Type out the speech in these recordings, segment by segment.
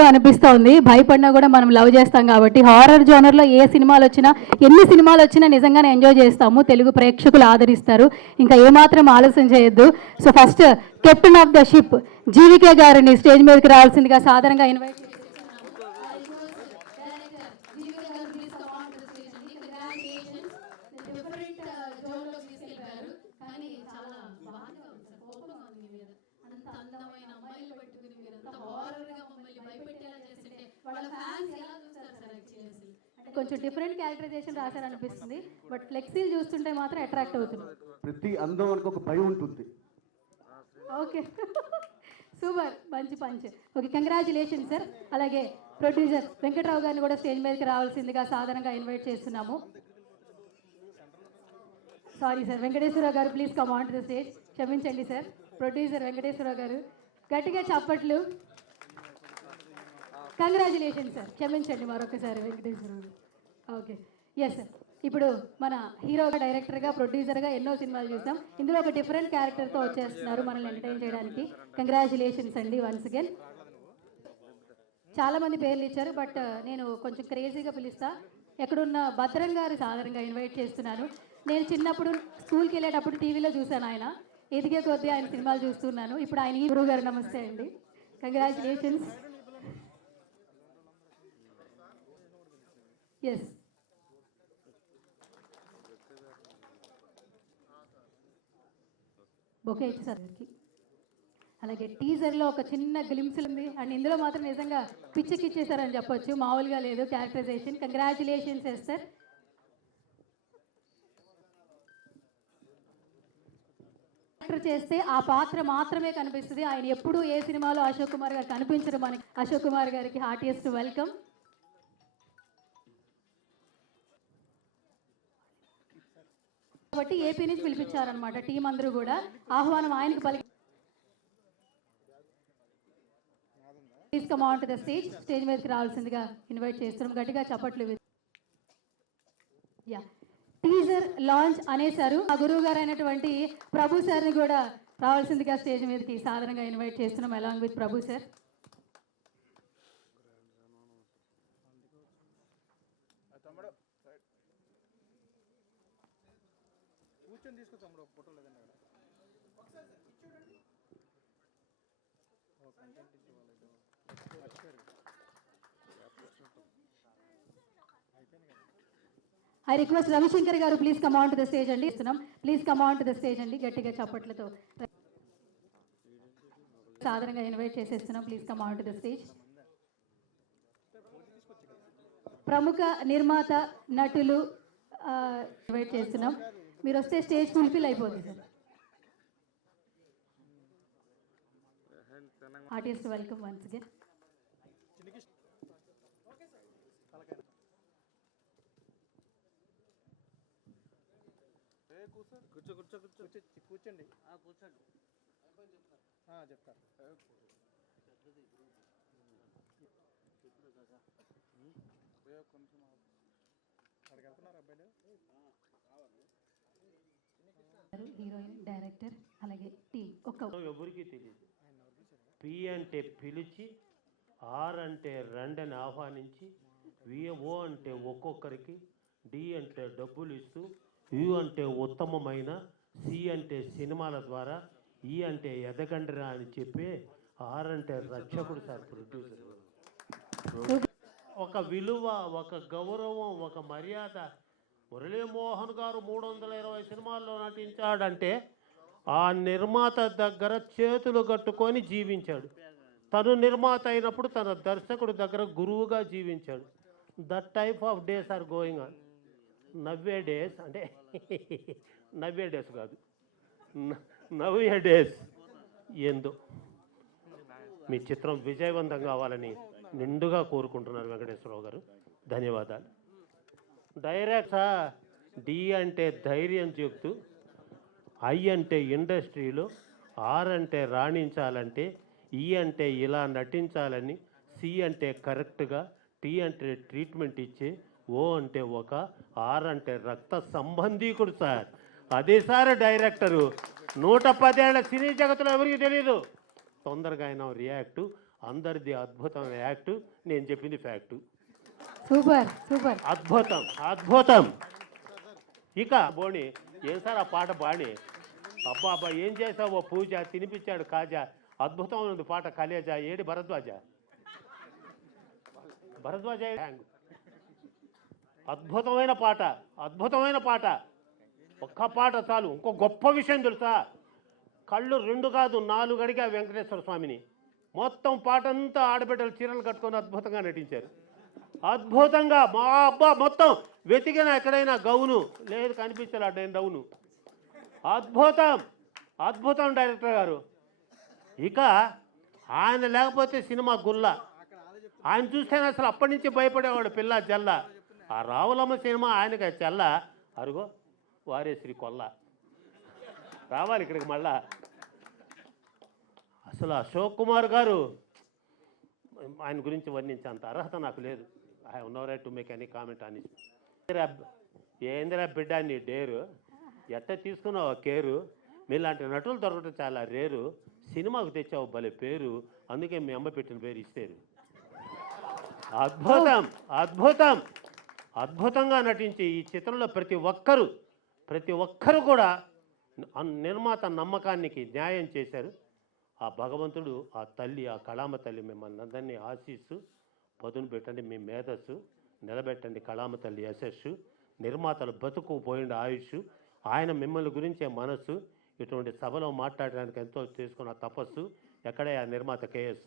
అనిపిస్తోంది. భయపడినా కూడా మనం లవ్ చేస్తాం కాబట్టి హారర్ జోనర్లో ఏ సినిమాలు వచ్చినా ఎన్ని సినిమాలు వచ్చినా నిజంగానే ఎంజాయ్ చేస్తాము. తెలుగు ప్రేక్షకులు ఆదరిస్తారు. ఇంకా ఏమాత్రం ఆలస్యం చేయొద్దు. So first captain of the ship GVK గారిని స్టేజ్ మీదకి రావాల్సిందిగా సాధారణంగా ఇన్వైట్ కొంచెం డిఫరెంట్ క్యారెక్టరైజేషన్ రాశారనిపిస్తుంది. బట్ ఫ్లెక్సీలు చూస్తుంటే మాత్రం అట్రాక్ట్ అవుతుంది. ప్రతి అందం వరకు ఒక భయం ఉంటుంది. ఓకే సూపర్, మంచి పంచ్. Okay, congratulation sir. అలాగే ప్రొడ్యూసర్ వెంకట్రావు గారిని కూడా స్టేజ్ మీదకి రావాల్సిందిగా సాధారణంగా ఇన్వైట్ చేస్తున్నాము. సారీ సార్, వెంకటేశ్వరరావు గారు please come on to the stage. క్షమించండి సార్. ప్రొడ్యూసర్ వెంకటేశ్వరరావు గారు గట్టిగా చప్పట్లు. Congratulation sir. క్షమించండి మరొకసారి వెంకటేశ్వరరావు. Okay, yes sir. ఇప్పుడు మన హీరోగా, డైరెక్టర్గా, ప్రొడ్యూసర్గా ఎన్నో సినిమాలు చూసాం. ఇందులో ఒక డిఫరెంట్ క్యారెక్టర్తో వచ్చేస్తున్నారు మనల్ని ఎంటర్టైన్ చేయడానికి. కంగ్రాచులేషన్స్ అండి వన్స్ అగైన్. చాలామంది పేర్లు ఇచ్చారు, బట్ నేను కొంచెం క్రేజీగా పిలుస్తా. ఎక్కడున్న భద్రం గారు సాధారణంగా ఇన్వైట్ చేస్తున్నాను. నేను చిన్నప్పుడు స్కూల్కి వెళ్ళేటప్పుడు టీవీలో చూశాను. ఆయన ఎదిగే కొద్దీ ఆయన సినిమాలు చూస్తున్నాను. ఇప్పుడు ఆయన గురువు గారు నమస్తే అండి. కంగ్రాచులేషన్స్. ఎస్, బొకే ఇచ్చి సార్. అలాగే టీజర్లో ఒక చిన్న గ్లిమ్స్ ఉంది అండ్ ఇందులో మాత్రం నిజంగా పిచ్చెక్కిచ్చేసారని చెప్పొచ్చు. మామూలుగా లేదు క్యారెక్టరైజేషన్. Congratulations sir. క్యారెక్టర్ చేస్తే ఆ పాత్ర మాత్రమే కనిపిస్తుంది. ఆయన ఎప్పుడు ఏ సినిమాలో అశోక్ కుమార్ గారు కనిపించరు మనకి. అశోక్ కుమార్ గారికి హార్టియెస్ట్ వెల్కమ్. కాబట్టి ఏపీ నుంచి పిలిపించారనమాట టీం అందరూ కూడా. ఆహ్వానం ఆయనకు పలికి. Please come on to the stage. Stage మీదకి రావాల్సిందిగా ఇన్వైట్ చేస్తున్నాం. గట్టిగా చప్పట్లు. యా, టీజర్ లాంచ్ అనేసారు. ఆ గురువు గారు అయినటువంటి ప్రభు సార్ని కూడా రావాల్సిందిగా స్టేజ్ మీదకి సాధారణంగా ఇన్వైట్ చేస్తున్నాం along with Prabhu sir. I request Ravishankar గారు please come on to the stage అండి. ఇస్తున్నాం, please come on to the stage అండి. గట్టిగా చప్పట్లతో సాధారణంగా ఇన్వైట్ చేసేస్తున్నాం. Please come on to the stage. ప్రముఖ నిర్మాత, నటులు ఇన్వైట్ చేస్తున్నాం. మీరు వస్తే స్టేజ్ ఫుల్ఫిల్ అయిపోతుంది sir. Artist welcome once again. కూర్చోండి. చెప్తారు. హీరోయిన్, డైరెక్టర్, అలాగే టీం ఎవరికి తెలియదు. పి అంటే పిలిచి, ఆర్ అంటే రండని ఆహ్వానించి, విఓ అంటే ఒక్కొక్కరికి, డి అంటే డబ్బులు ఇస్తూ, యు అంటే ఉత్తమమైన, సి అంటే సినిమాల ద్వారా, ఈ అంటే ఎదగండిరా అని చెప్పి, ఆర్ అంటే రక్షకుడు సార్ ప్రొడ్యూసర్. ఒక విలువ, ఒక గౌరవం, ఒక మర్యాద. మురళీమోహన్ గారు 320 సినిమాల్లో నటించాడంటే ఆ నిర్మాత దగ్గర చేతులు కట్టుకొని జీవించాడు. తను నిర్మాత అయినప్పుడు తన దర్శకుడి దగ్గర గురువుగా జీవించాడు. That type of days are going on నవ్వే డేస్. అంటే నవ్వే డేస్ కాదు, నవ్వే డేస్. ఏందో మీ చిత్రం విజయవంతం కావాలని నిండుగా కోరుకుంటున్నారు వెంకటేశ్వరరావు గారు. ధన్యవాదాలు. డైరెక్టర్ డి అంటే ధైర్యం చెప్తూ, ఐ అంటే ఇండస్ట్రీలో, ఆర్ అంటే రాణించాలంటే, ఈ అంటే ఇలా నటించాలని, సి అంటే కరెక్ట్గా, టీ అంటే ట్రీట్మెంట్ ఇచ్చే, ఓ అంటే ఒక, ఆర్ అంటే రక్త సంబంధీకుడు సార్. అదే సార్ డైరెక్టరు. 110 ఏళ్ల సినీ జగత్తులో ఎవరికి తెలీదు. తొందరగా ఆయన రియాక్టు. అందరిది అద్భుతమైన యాక్టు, నేను చెప్పింది ఫ్యాక్టు. Super super. అద్భుతం అద్భుతం. ఇక బోణి ఏం సార్ ఆ పాట బాణి, అబ్బా అబ్బా ఏం చేసావో పూజ, తినిపించాడు కాజా, అద్భుతం ఉంది పాట కలేజా, ఏడి భరద్వాజ, భరద్వాజ అద్భుతమైన పాట, అద్భుతమైన పాట. ఒక్క పాట చాలు. ఇంకో గొప్ప విషయం తెలుసా, కళ్ళు 2 కాదు 4 అడిగా వెంకటేశ్వర స్వామిని. మొత్తం పాట అంతా ఆడబిడ్డలు చీరలు కట్టుకొని అద్భుతంగా నటించారు. అద్భుతంగా మా అబ్బా మొత్తం వెతికిన ఎక్కడైనా గౌను లేదు, కనిపించలే డౌను. అద్భుతం అద్భుతం డైరెక్టర్ గారు. ఇక ఆయన లేకపోతే సినిమా గుల్ల. ఆయన చూస్తేనే అసలు అప్పటి నుంచి భయపడేవాడు పిల్ల జల్ల. ఆ రావులమ్మ సినిమా ఆయనకి చెల్ల, అరుగో వారేశ్రీ కొల్ల రావాలి ఇక్కడికి మళ్ళా. అసలు అశోక్ కుమార్ గారు, ఆయన గురించి వర్ణించేంత అర్హత నాకు లేదు. I have no right to make any comment అని. ఏందిరా బిడ్డ నీ డేరు, ఎట్ట తీసుకున్నావు కేరు, మీలాంటి నటులు దొరకటం చాలా రేరు, సినిమాకు తెచ్చావు భలే పేరు, అందుకే మీ అమ్మ పెట్టిన పేరు ఇస్తారు. అద్భుతం అద్భుతం అద్భుతంగా నటించి ఈ చిత్రంలో ప్రతి ఒక్కరు కూడా నిర్మాత నమ్మకానికి న్యాయం చేశారు. ఆ భగవంతుడు, ఆ తల్లి, ఆ కళామ తల్లి మిమ్మల్ని అందరినీ ఆశీస్సు పదును పెట్టండి, మీ మేధస్సు నిలబెట్టండి, కళామ తల్లి యశస్సు, నిర్మాతలు బతుకు పోయిన ఆయుష్, ఆయన మిమ్మల్ని గురించే మనస్సు, ఇటువంటి సభలో మాట్లాడడానికి ఎంతో చేసుకున్న తపస్సు, ఎక్కడే ఆ నిర్మాత కేఎస్.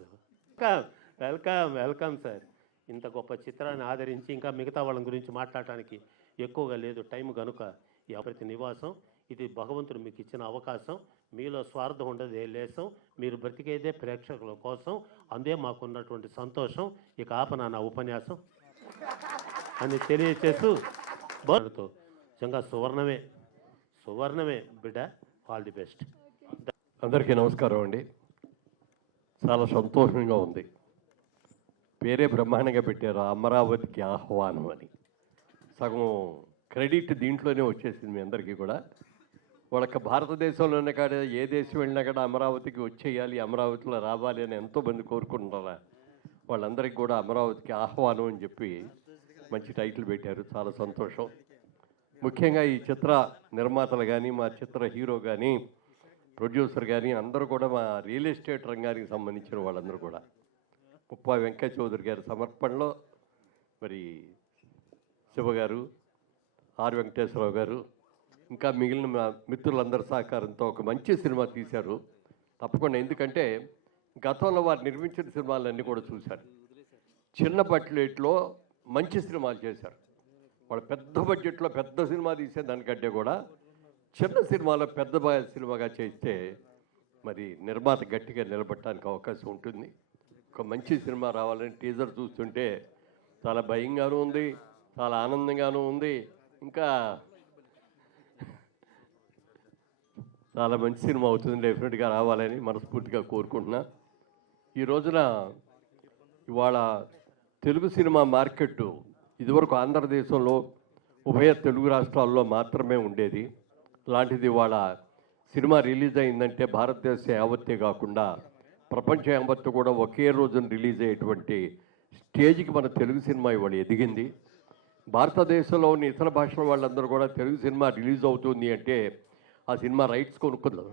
Welcome welcome sir. ఇంత గొప్ప చిత్రాన్ని ఆదరించి ఇంకా మిగతా వాళ్ళ గురించి మాట్లాడటానికి ఎక్కువగా లేదు టైం కనుక ఈ ప్రతి నివాసం ఇది భగవంతుడు మీకు ఇచ్చిన అవకాశం. మీలో స్వార్థం ఉండదు ఏ లేసం, మీరు బ్రతికేదే ప్రేక్షకుల కోసం, అందే మాకున్నటువంటి సంతోషం. ఇక ఆపన నా ఉపన్యాసం అని తెలియచేస్తూ బాగుతో నిజంగా సువర్ణమే బిడ్డ. All the best. అందరికీ నమస్కారం అండి. చాలా సంతోషంగా ఉంది. పేరే బ్రహ్మాండంగా పెట్టారు, అమరావతికి ఆహ్వానం అని. సగం క్రెడిట్ దీంట్లోనే వచ్చేసింది మీ అందరికీ కూడా. వాళ్ళకి భారతదేశంలోనే కాదు, ఏ దేశం వెళ్ళినా కూడా అమరావతికి వచ్చేయాలి, అమరావతిలో రావాలి అని ఎంతోమంది కోరుకుంటున్నారా. వాళ్ళందరికీ కూడా అమరావతికి ఆహ్వానం అని చెప్పి మంచి టైటిల్ పెట్టారు. చాలా సంతోషం. ముఖ్యంగా ఈ చిత్ర నిర్మాతలు కానీ, మా చిత్ర హీరో కానీ, ప్రొడ్యూసర్ కానీ అందరూ కూడా మా రియల్ ఎస్టేట్ రంగానికి సంబంధించిన వాళ్ళందరూ కూడా ముప్పా వెంకయ్య చౌదరి గారి సమర్పణలో మరి శివ గారు, ఆర్ వెంకటేశ్వరరావు గారు, ఇంకా మిగిలిన మా మిత్రులందరి సహకారంతో ఒక మంచి సినిమా తీశారు తప్పకుండా. ఎందుకంటే గతంలో వారు నిర్మించిన సినిమాలన్నీ కూడా చూశారు. చిన్న బడ్జెట్లో మంచి సినిమాలు చేశారు. వాళ్ళు పెద్ద బడ్జెట్లో పెద్ద సినిమా తీసే దానికంటే కూడా చిన్న సినిమాలో పెద్ద సినిమాగా చేస్తే మరి నిర్మాత గట్టిగా నిలబడటానికి అవకాశం ఉంటుంది. ఒక మంచి సినిమా రావాలని టీజర్ చూస్తుంటే చాలా భయంగానూ ఉంది, చాలా ఆనందంగానూ ఉంది, ఇంకా చాలా మంచి సినిమా అవుతుంది. డెఫినెట్గా రావాలని మనస్ఫూర్తిగా కోరుకుంటున్నా. ఈ రోజున ఇవాళ తెలుగు సినిమా మార్కెట్ ఇదివరకు ఆంధ్రదేశంలో ఉభయ తెలుగు రాష్ట్రాల్లో మాత్రమే ఉండేది. లాంటిది ఇవాళ సినిమా రిలీజ్ అయిందంటే భారతదేశ యావత్తే కాకుండా ప్రపంచ యావత్తు కూడా ఒకే రోజున రిలీజ్ అయ్యేటువంటి స్టేజ్కి మన తెలుగు సినిమా ఇవాళ ఎదిగింది. భారతదేశంలోని ఇతర భాషల వాళ్ళందరూ కూడా తెలుగు సినిమా రిలీజ్ అవుతుంది అంటే ఆ సినిమా రైట్స్ కొనుక్కుందాం,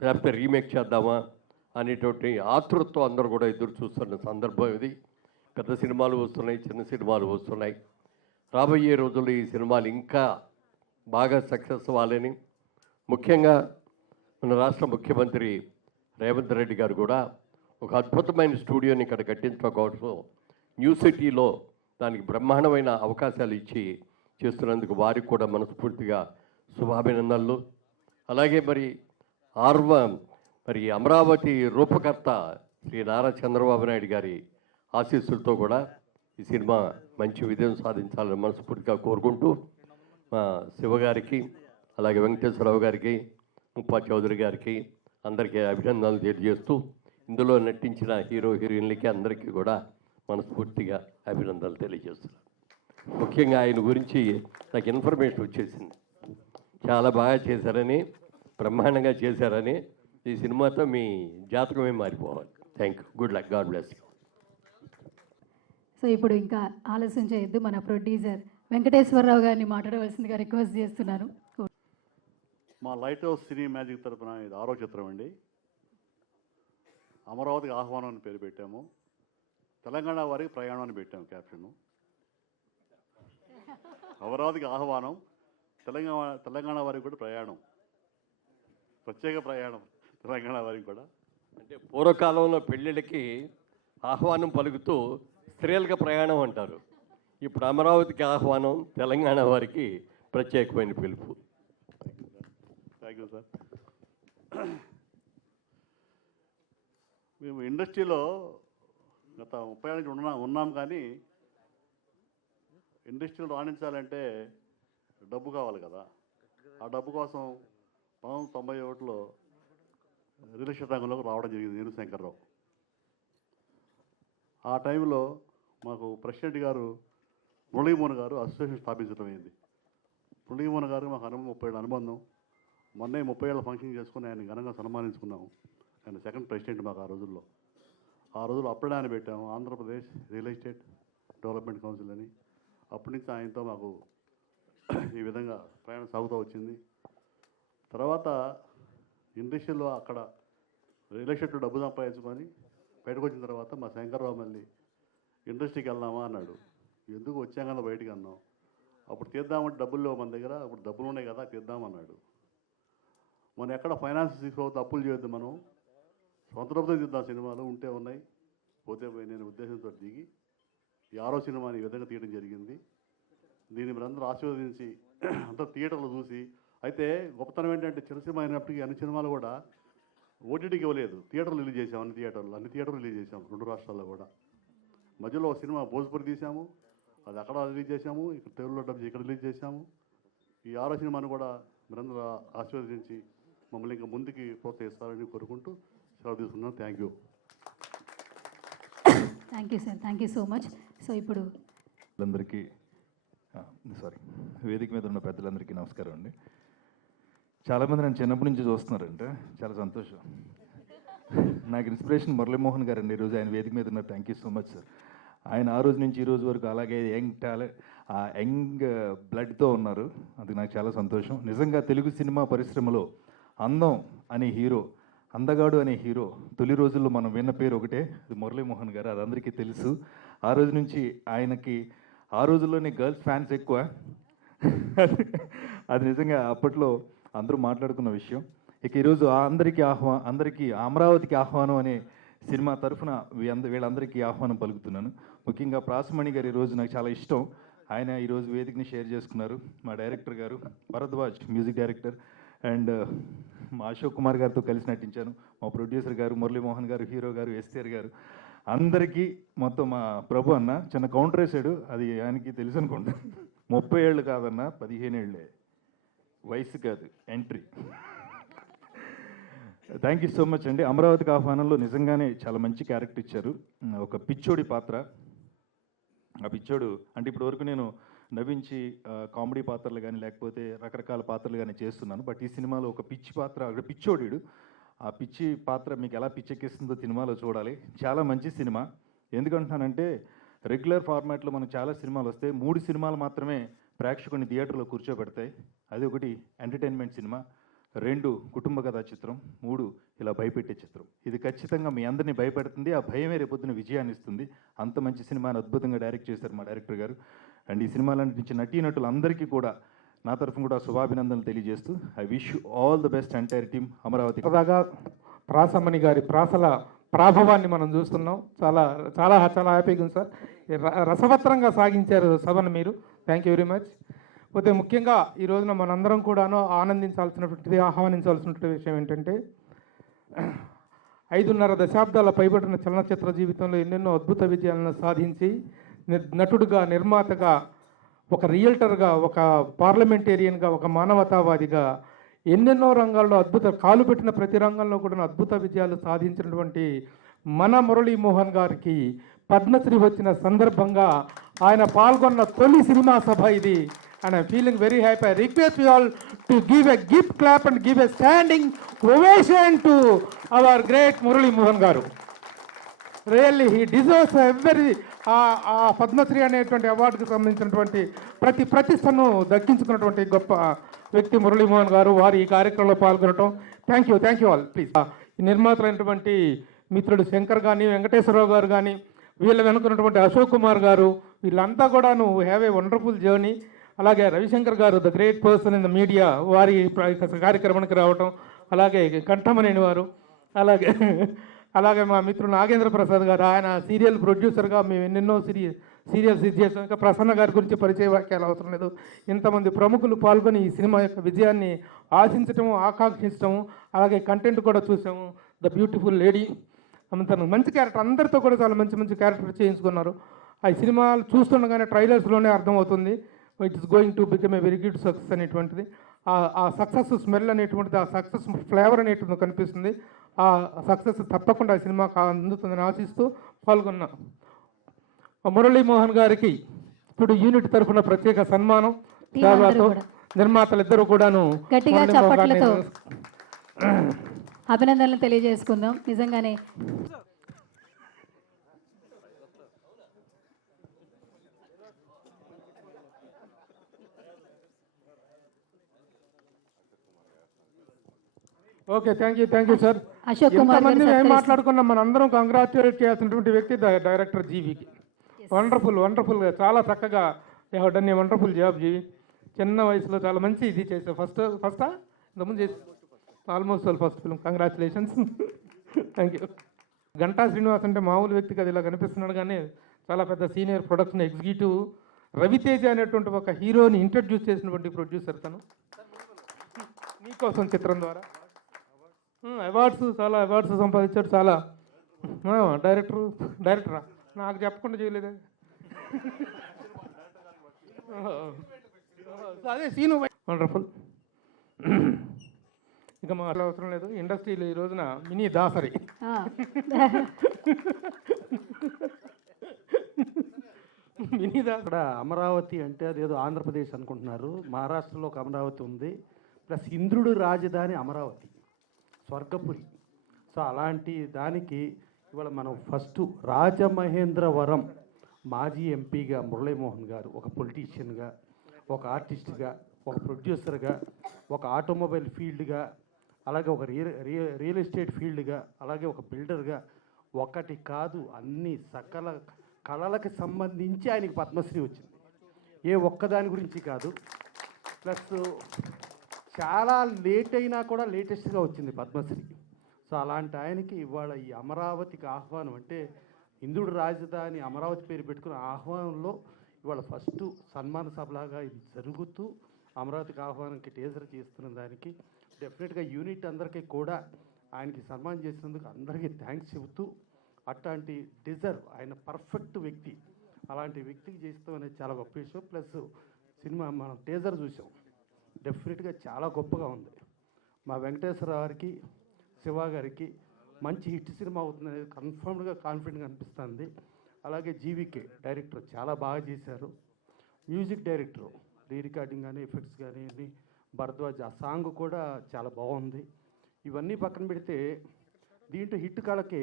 లేకపోతే రీమేక్ చేద్దామా అనేటువంటి ఆతృతతో అందరూ కూడా ఎదురు చూస్తున్న సందర్భం ఇది. పెద్ద సినిమాలు వస్తున్నాయి, చిన్న సినిమాలు వస్తున్నాయి. రాబోయే రోజుల్లో ఈ సినిమాలు ఇంకా బాగా సక్సెస్ అవ్వాలని, ముఖ్యంగా మన రాష్ట్ర ముఖ్యమంత్రి రేవంత్ రెడ్డి గారు కూడా ఒక అద్భుతమైన స్టూడియోని ఇక్కడ కట్టించడం కోసం న్యూ సిటీలో దానికి బ్రహ్మాండమైన అవకాశాలు ఇచ్చి చేస్తున్నందుకు వారికి కూడా మనస్ఫూర్తిగా శుభాభినందనలు. అలాగే మరి అమరావతి రూపకర్త శ్రీ నారా చంద్రబాబు నాయుడు గారి ఆశీస్సులతో కూడా ఈ సినిమా మంచి విజయం సాధించాలని మనస్ఫూర్తిగా కోరుకుంటూ మా శివగారికి, అలాగే వెంకటేశ్వరరావు గారికి, ముప్పా చౌదరి గారికి అందరికీ అభినందనలు తెలియజేస్తూ ఇందులో నటించిన హీరో హీరోయిన్లకి అందరికీ కూడా మనస్ఫూర్తిగా అభినందనలు తెలియజేస్తున్నాను. ముఖ్యంగా ఆయన గురించి నాకు ఇన్ఫర్మేషన్ వచ్చేసింది. చాలా బాగా చేశారని, బ్రహ్మాండంగా చేశారని, ఈ సినిమాతో మీ జాతకమే మారిపోవాలి. Thank you, good luck, god bless you. So ఇప్పుడు ఇంకా ఆలస్యం చేయొద్దు, మన ప్రొడ్యూసర్ వెంకటేశ్వరరావు గారిని మాట్లాడవలసిందిగా రిక్వెస్ట్ చేస్తున్నాను. మా లైట్ హౌస్ సినీ మ్యాజిక్ తరపున ఇది 6వ చిత్రం అండి. అమరావతికి ఆహ్వానం అని పేరు పెట్టాము. తెలంగాణ వారికి ప్రయాణం అని పెట్టాము క్యాప్షన్. అమరావతికి ఆహ్వానం, తెలంగాణ వారికి కూడా ప్రయాణం, ప్రత్యేక ప్రయాణం తెలంగాణ వారికి కూడా. అంటే పూర్వకాలంలో పెళ్ళిళ్ళకి ఆహ్వానం పలుకుతూ స్త్రీలకు ప్రయాణం అంటారు. ఇప్పుడు అమరావతికి ఆహ్వానం, తెలంగాణ వారికి ప్రత్యేకమైన పిలుపు. Thank you sir. మేము ఇండస్ట్రీలో గత 30 ఏళ్ళ నుంచి ఉన్నాం కానీ ఇండస్ట్రీలో రాణించాలంటే డబ్బు కావాలి కదా. ఆ డబ్బు కోసం 1991లో రియల్ ఎస్టేట్ రంగంలోకి రావడం జరిగింది నేను, శంకర్రావు. ఆ టైంలో మాకు ప్రెసిడెంట్ గారు మురళీమోహన్ గారు అసోసియేషన్ స్థాపించడం అయింది. మురళీమోహన్ గారు మాకు 30 ఏళ్ళ అనుబంధం. మొన్నే 30 ఏళ్ళ ఫంక్షన్ చేసుకుని ఆయన ఘనంగా సన్మానించుకున్నాము. ఆయన సెకండ్ ప్రెసిడెంట్ మాకు ఆ రోజుల్లో. ఆ రోజుల్లో అప్పుడే ఆయన పెట్టాము Andhra Pradesh real estate development council అని. అప్పటి నుంచి ఆయనతో మాకు ఈ విధంగా ప్రయాణం సాగుతూ వచ్చింది. తర్వాత ఇండస్ట్రీలో అక్కడ రియల్ ఎస్టేట్లో డబ్బు సంపాదించుకొని బయటకు వచ్చిన తర్వాత మా శంకర్రావు మళ్ళీ ఇండస్ట్రీకి వెళ్దామా అన్నాడు. ఎందుకు వచ్చాం కదా బయటికి అన్నాం. అప్పుడు తీద్దామంటే డబ్బులు లేవు మన దగ్గర, అప్పుడు డబ్బులు ఉన్నాయి కదా తీద్దామన్నాడు. మనం ఎక్కడ ఫైనాన్స్ తీసుకోవద్దు, అప్పులు చేయొద్దు, మనం సొంత డబ్బుతో తీద్దాం, సినిమాలు ఉంటే ఉన్నాయి పోతే పోయి నేను ఉద్దేశంతో దిగి ఈ 6వ సినిమాని ఈ విధంగా తీయడం జరిగింది. దీన్ని మీరందరూ ఆశీర్వదించి అంతా థియేటర్లు చూసి, అయితే గొప్పతనం ఏంటంటే చిన్న సినిమా అయినప్పటికీ అన్ని సినిమాలు కూడా ఓటీటీకి ఇవ్వలేదు, థియేటర్లు రిలీజ్ చేసాం. అన్ని థియేటర్లు రిలీజ్ చేసాం 2 రాష్ట్రాల్లో కూడా. మధ్యలో ఒక సినిమా భోజ్పూర్ తీసాము, అది అక్కడ రిలీజ్ చేసాము, ఇక్కడ తెలుగులో డబ్బు ఇక్కడ రిలీజ్ చేసాము. ఈ 6వ సినిమాను కూడా మీరందరూ ఆశీర్వదించి మమ్మల్ని ఇంకా ముందుకి ప్రోత్సహిస్తారని కోరుకుంటూ సెలవు తీసుకున్నాను. Thank you. Thank you sir, thank you so much. So ఇప్పుడు అందరికీ వేదిక మీద ఉన్న పెద్దలందరికీ నమస్కారం అండి. చాలామంది నన్ను చిన్నప్పటి నుంచి చూస్తున్నారంటే చాలా సంతోషం. నాకు ఇన్స్పిరేషన్ మురళీమోహన్ గారు అండి. ఈరోజు ఆయన వేదిక మీద ఉన్నారు. Thank you so much sir. ఆయన ఆ రోజు నుంచి ఈ రోజు వరకు అలాగే యంగ్ బ్లడ్తో ఉన్నారు. అది నాకు చాలా సంతోషం. నిజంగా తెలుగు సినిమా పరిశ్రమలో అందం అనే హీరో, అందగాడు అనే హీరో తొలి రోజుల్లో మనం విన్న పేరు ఒకటే, అది మురళీమోహన్ గారు. అది అందరికీ తెలుసు. ఆ రోజు నుంచి ఆయనకి ఆ రోజుల్లోనే గర్ల్స్ ఫ్యాన్స్ ఎక్కువ. అది నిజంగా అప్పట్లో అందరూ మాట్లాడుకున్న విషయం. ఇక ఈరోజు అందరికీ అమరావతికి ఆహ్వానం అనే సినిమా తరఫున వీళ్ళందరికీ ఆహ్వానం పలుకుతున్నాను. ముఖ్యంగా ప్రాసమణి గారు ఈరోజు నాకు చాలా ఇష్టం. ఆయన ఈరోజు వేదికని షేర్ చేసుకున్నారు. మా డైరెక్టర్ గారు భరద్వాజ్, మ్యూజిక్ డైరెక్టర్, అండ్ మా అశోక్ కుమార్ గారితో కలిసి నటించాను. మా ప్రొడ్యూసర్ గారు మురళీమోహన్ గారు, హీరో గారు ఎస్ఆర్ గారు, అందరికీ మొత్తం మా ప్రభు అన్న చిన్న కౌంటర్ వేసాడు. అది ఆయనకి తెలుసు అనుకోండి. 30 ఏళ్ళు కాదన్న, 15 ఏళ్ళే, వయసు కాదు, entry. Thank you so much అండి. అమరావతికి ఆహ్వానంలో నిజంగానే చాలా మంచి క్యారెక్టర్ ఇచ్చారు. ఒక పిచ్చోడి పాత్ర. ఆ పిచ్చోడు అంటే ఇప్పటి వరకు నేను నవ్వించి కామెడీ పాత్రలు కానీ లేకపోతే రకరకాల పాత్రలు కానీ చేస్తున్నాను. బట్ ఈ సినిమాలో ఒక పిచ్చి పాత్ర, అక్కడ పిచ్చోడు. ఆ పిచ్చి పాత్ర మీకు ఎలా పిచ్చెక్కిస్తుందో సినిమాలో చూడాలి. చాలా మంచి సినిమా. ఎందుకంటున్నానంటే రెగ్యులర్ ఫార్మాట్లో మనకు చాలా సినిమాలు వస్తాయి. 3 సినిమాలు మాత్రమే ప్రేక్షకుని థియేటర్లో కూర్చోబెడతాయి. అది ఒకటి ఎంటర్టైన్మెంట్ సినిమా, 2 కుటుంబ కథా చిత్రం, 3 ఇలా భయపెట్టే చిత్రం. ఇది ఖచ్చితంగా మీ అందరినీ భయపెడుతుంది. ఆ భయమే రేపొద్దున విజయాన్ని ఇస్తుంది. అంత మంచి సినిమాని అద్భుతంగా డైరెక్ట్ చేశారు మా డైరెక్టర్ గారు. అండ్ ఈ సినిమాలో నటించిన నటీనటులు అందరికీ కూడా నా తరఫున కూడా శుభాభినందనలు తెలియజేస్తూ I wish you all the best entire team Amaravati. సరదాగా ప్రాసమణి గారి ప్రాసల ప్రాభవాన్ని మనం చూస్తున్నాం. చాలా చాలా చాలా హ్యాపీగా ఉంది సార్. రసవత్రంగా సాగించారు సభను మీరు. Thank you very much. పోతే ముఖ్యంగా ఈ రోజున మనందరం కూడాను ఆనందించాల్సినటువంటిది, ఆహ్వానించాల్సినటువంటి విషయం ఏంటంటే 5.5 దశాబ్దాల పైబడిన చలనచిత్ర జీవితంలో ఎన్నెన్నో అద్భుత విజయాలను సాధించి నటుడుగా, నిర్మాతగా, ఒక రియల్టర్గా, ఒక పార్లమెంటేరియన్గా, ఒక మానవతావాదిగా ఎన్నెన్నో రంగాల్లో కాలు పెట్టిన ప్రతి రంగంలో కూడా అద్భుత విజయాలు సాధించినటువంటి మన మురళీమోహన్ గారికి పద్మశ్రీ వచ్చిన సందర్భంగా ఆయన పాల్గొన్న తొలి సినిమా సభ ఇది. And I'm feeling very happy. I request you all to give a gift clap and give a standing ovation to our great Murali Mohan Garu. Really he deserves every ఆ పద్మశ్రీ అనేటువంటి అవార్డుకు సంబంధించినటువంటి ప్రతి ప్రతిష్టను దక్కించుకున్నటువంటి గొప్ప వ్యక్తి మురళీమోహన్ గారు. వారు ఈ కార్యక్రమంలో పాల్గొనడం థ్యాంక్ యూ ఆల్ ప్లీజ్. ఈ నిర్మాతలైనటువంటి మిత్రుడు శంకర్ కానీ, వెంకటేశ్వరరావు గారు కానీ, వీళ్ళ వెనుకున్నటువంటి అశోక్ కుమార్ గారు, వీళ్ళంతా కూడాను హ్యావ్ ఏ వండర్ఫుల్ జర్నీ. అలాగే రవిశంకర్ గారు, the great person in the media, వారి కార్యక్రమానికి రావటం, అలాగే కంఠమనేని వారు, అలాగే మా మిత్రుడు నాగేంద్ర ప్రసాద్ గారు, ఆయన సీరియల్ ప్రొడ్యూసర్గా మేము ఎన్నెన్నో సీరియల్స్ ఇది చేసాం. ఇంకా ప్రసన్న గారి గురించి పరిచయ వాక్యాలు అవసరం లేదు. ఇంతమంది ప్రముఖులు పాల్గొని ఈ సినిమా యొక్క విజయాన్ని ఆశించటము, ఆకాంక్షించటము, అలాగే కంటెంట్ కూడా చూసాము. ద బ్యూటిఫుల్ లేడీ, అంత మంచి క్యారెక్టర్, అందరితో కూడా చాలా మంచి మంచి క్యారెక్టర్ చేయించుకున్నారు. ఆ సినిమాలు చూస్తుండగానే ట్రైలర్స్లోనే అర్థమవుతుంది it is going to become a very good success అనేటువంటిది. ఆ సక్సెస్ స్మెల్ అనేటువంటిది, ఆ సక్సెస్ ఫ్లేవర్ అనేటువంటిది కనిపిస్తుంది. ఆ సక్సెస్ తప్పకుండా సినిమాకు అందుతుందని ఆశిస్తూ పాల్గొన్న మురళీమోహన్ గారికి ఇప్పుడు యూనిట్ తరఫున ప్రత్యేక సన్మానం సేవలతో నిర్మాతలిద్దరూ కూడాను గట్టిగా చప్పట్లతో అభినందనలు తెలియజేసుకుందాం. నిజంగానే okay, thank you sir. Ashok Kumar గారు ఇంతమంది మేము మాట్లాడుకున్నాం, మనందరం కంగ్రాచులేట్ చేయాల్సినటువంటి వ్యక్తి డైరెక్టర్ జీవికి. వండర్ఫుల్గా చాలా చక్కగా డన్ ఏ వండర్ఫుల్ జాబ్ జీవి. చిన్న వయసులో చాలా మంచి ఇది చేసావు. ఫస్టా ఇంతకుముందు చేసి almost first film. Congratulations. Thank you. Ganta Srinivas అంటే మామూలు వ్యక్తి కదా, ఇలా కనిపిస్తున్నాడు కానీ చాలా పెద్ద సీనియర్ ప్రొడక్షన్ ఎగ్జిక్యూటివ్. రవితేజ అనేటువంటి ఒక హీరోని ఇంట్రడ్యూస్ చేసినటువంటి ప్రొడ్యూసర్ తను. మీకోసం చిత్రం ద్వారా చాలా అవార్డ్స్ సంపాదించాడు. చాలా డైరెక్టరా నాకు చెప్పకుండా చేయలేదే. అదే సీను వండర్ఫుల్. ఇంకా మా అవసరం లేదు. ఇండస్ట్రీలో ఈ రోజున మినీ దాసరి. మినీ దాసరి. అమరావతి అంటే అదేదో ఆంధ్రప్రదేశ్ అనుకుంటున్నారు. మహారాష్ట్రలో ఒక అమరావతి ఉంది, ప్లస్ ఇంద్రుడు రాజధాని అమరావతి, స్వర్గపురి. సో అలాంటి దానికి ఇవాళ మనం ఫస్ట్ రాజమహేంద్రవరం మాజీ ఎంపీగా మురళీమోహన్ గారు, ఒక పొలిటీషియన్గా, ఒక ఆర్టిస్ట్గా, ఒక ప్రొడ్యూసర్గా, ఒక ఆటోమొబైల్ ఫీల్డ్గా, అలాగే ఒక రియల్ ఎస్టేట్ ఫీల్డ్గా, అలాగే ఒక బిల్డర్గా, ఒకటి కాదు అన్ని సకల కళలకు సంబంధించి ఆయనకి పద్మశ్రీ వచ్చింది. ఏ ఒక్కదాని గురించి కాదు. ప్లస్ చాలా లేట్ అయినా కూడా లేటెస్ట్గా వచ్చింది పద్మశ్రీ. సో అలాంటి ఆయనకి ఇవాళ ఈ అమరావతికి ఆహ్వానం, అంటే ఇంద్రుడు రాజధాని అమరావతి పేరు పెట్టుకున్న ఆహ్వానంలో ఇవాళ ఫస్ట్ సన్మాన సభలాగా ఇది జరుగుతూ అమరావతికి ఆహ్వానంకి టేజర్ చేస్తున్న దానికి డెఫినెట్గా యూనిట్ అందరికీ కూడా ఆయనకి సన్మానం చేసినందుకు అందరికీ థ్యాంక్స్ చెబుతూ, అట్లాంటి డిజర్వ్ ఆయన పర్ఫెక్ట్ వ్యక్తి, అలాంటి వ్యక్తికి చేస్తాం అనేది చాలా గొప్ప విషయం. ప్లస్ సినిమా మనం టేజర్ చూసాం, డెఫినెట్గా చాలా గొప్పగా ఉంది. మా వెంకటేశ్వర గారికి, శివ గారికి మంచి హిట్ సినిమా అవుతుంది అనేది కన్ఫర్మ్డ్గా కాన్ఫిడెంట్గా అనిపిస్తుంది. అలాగే జీవికే డైరెక్టర్ చాలా బాగా చేశారు. మ్యూజిక్ డైరెక్టర్ రీ రికార్డింగ్ కానీ ఎఫెక్ట్స్ కానీ భరద్వాజ్, ఆ సాంగ్ కూడా చాలా బాగుంది. ఇవన్నీ పక్కన పెడితే దీంట్లో హిట్ కాలకి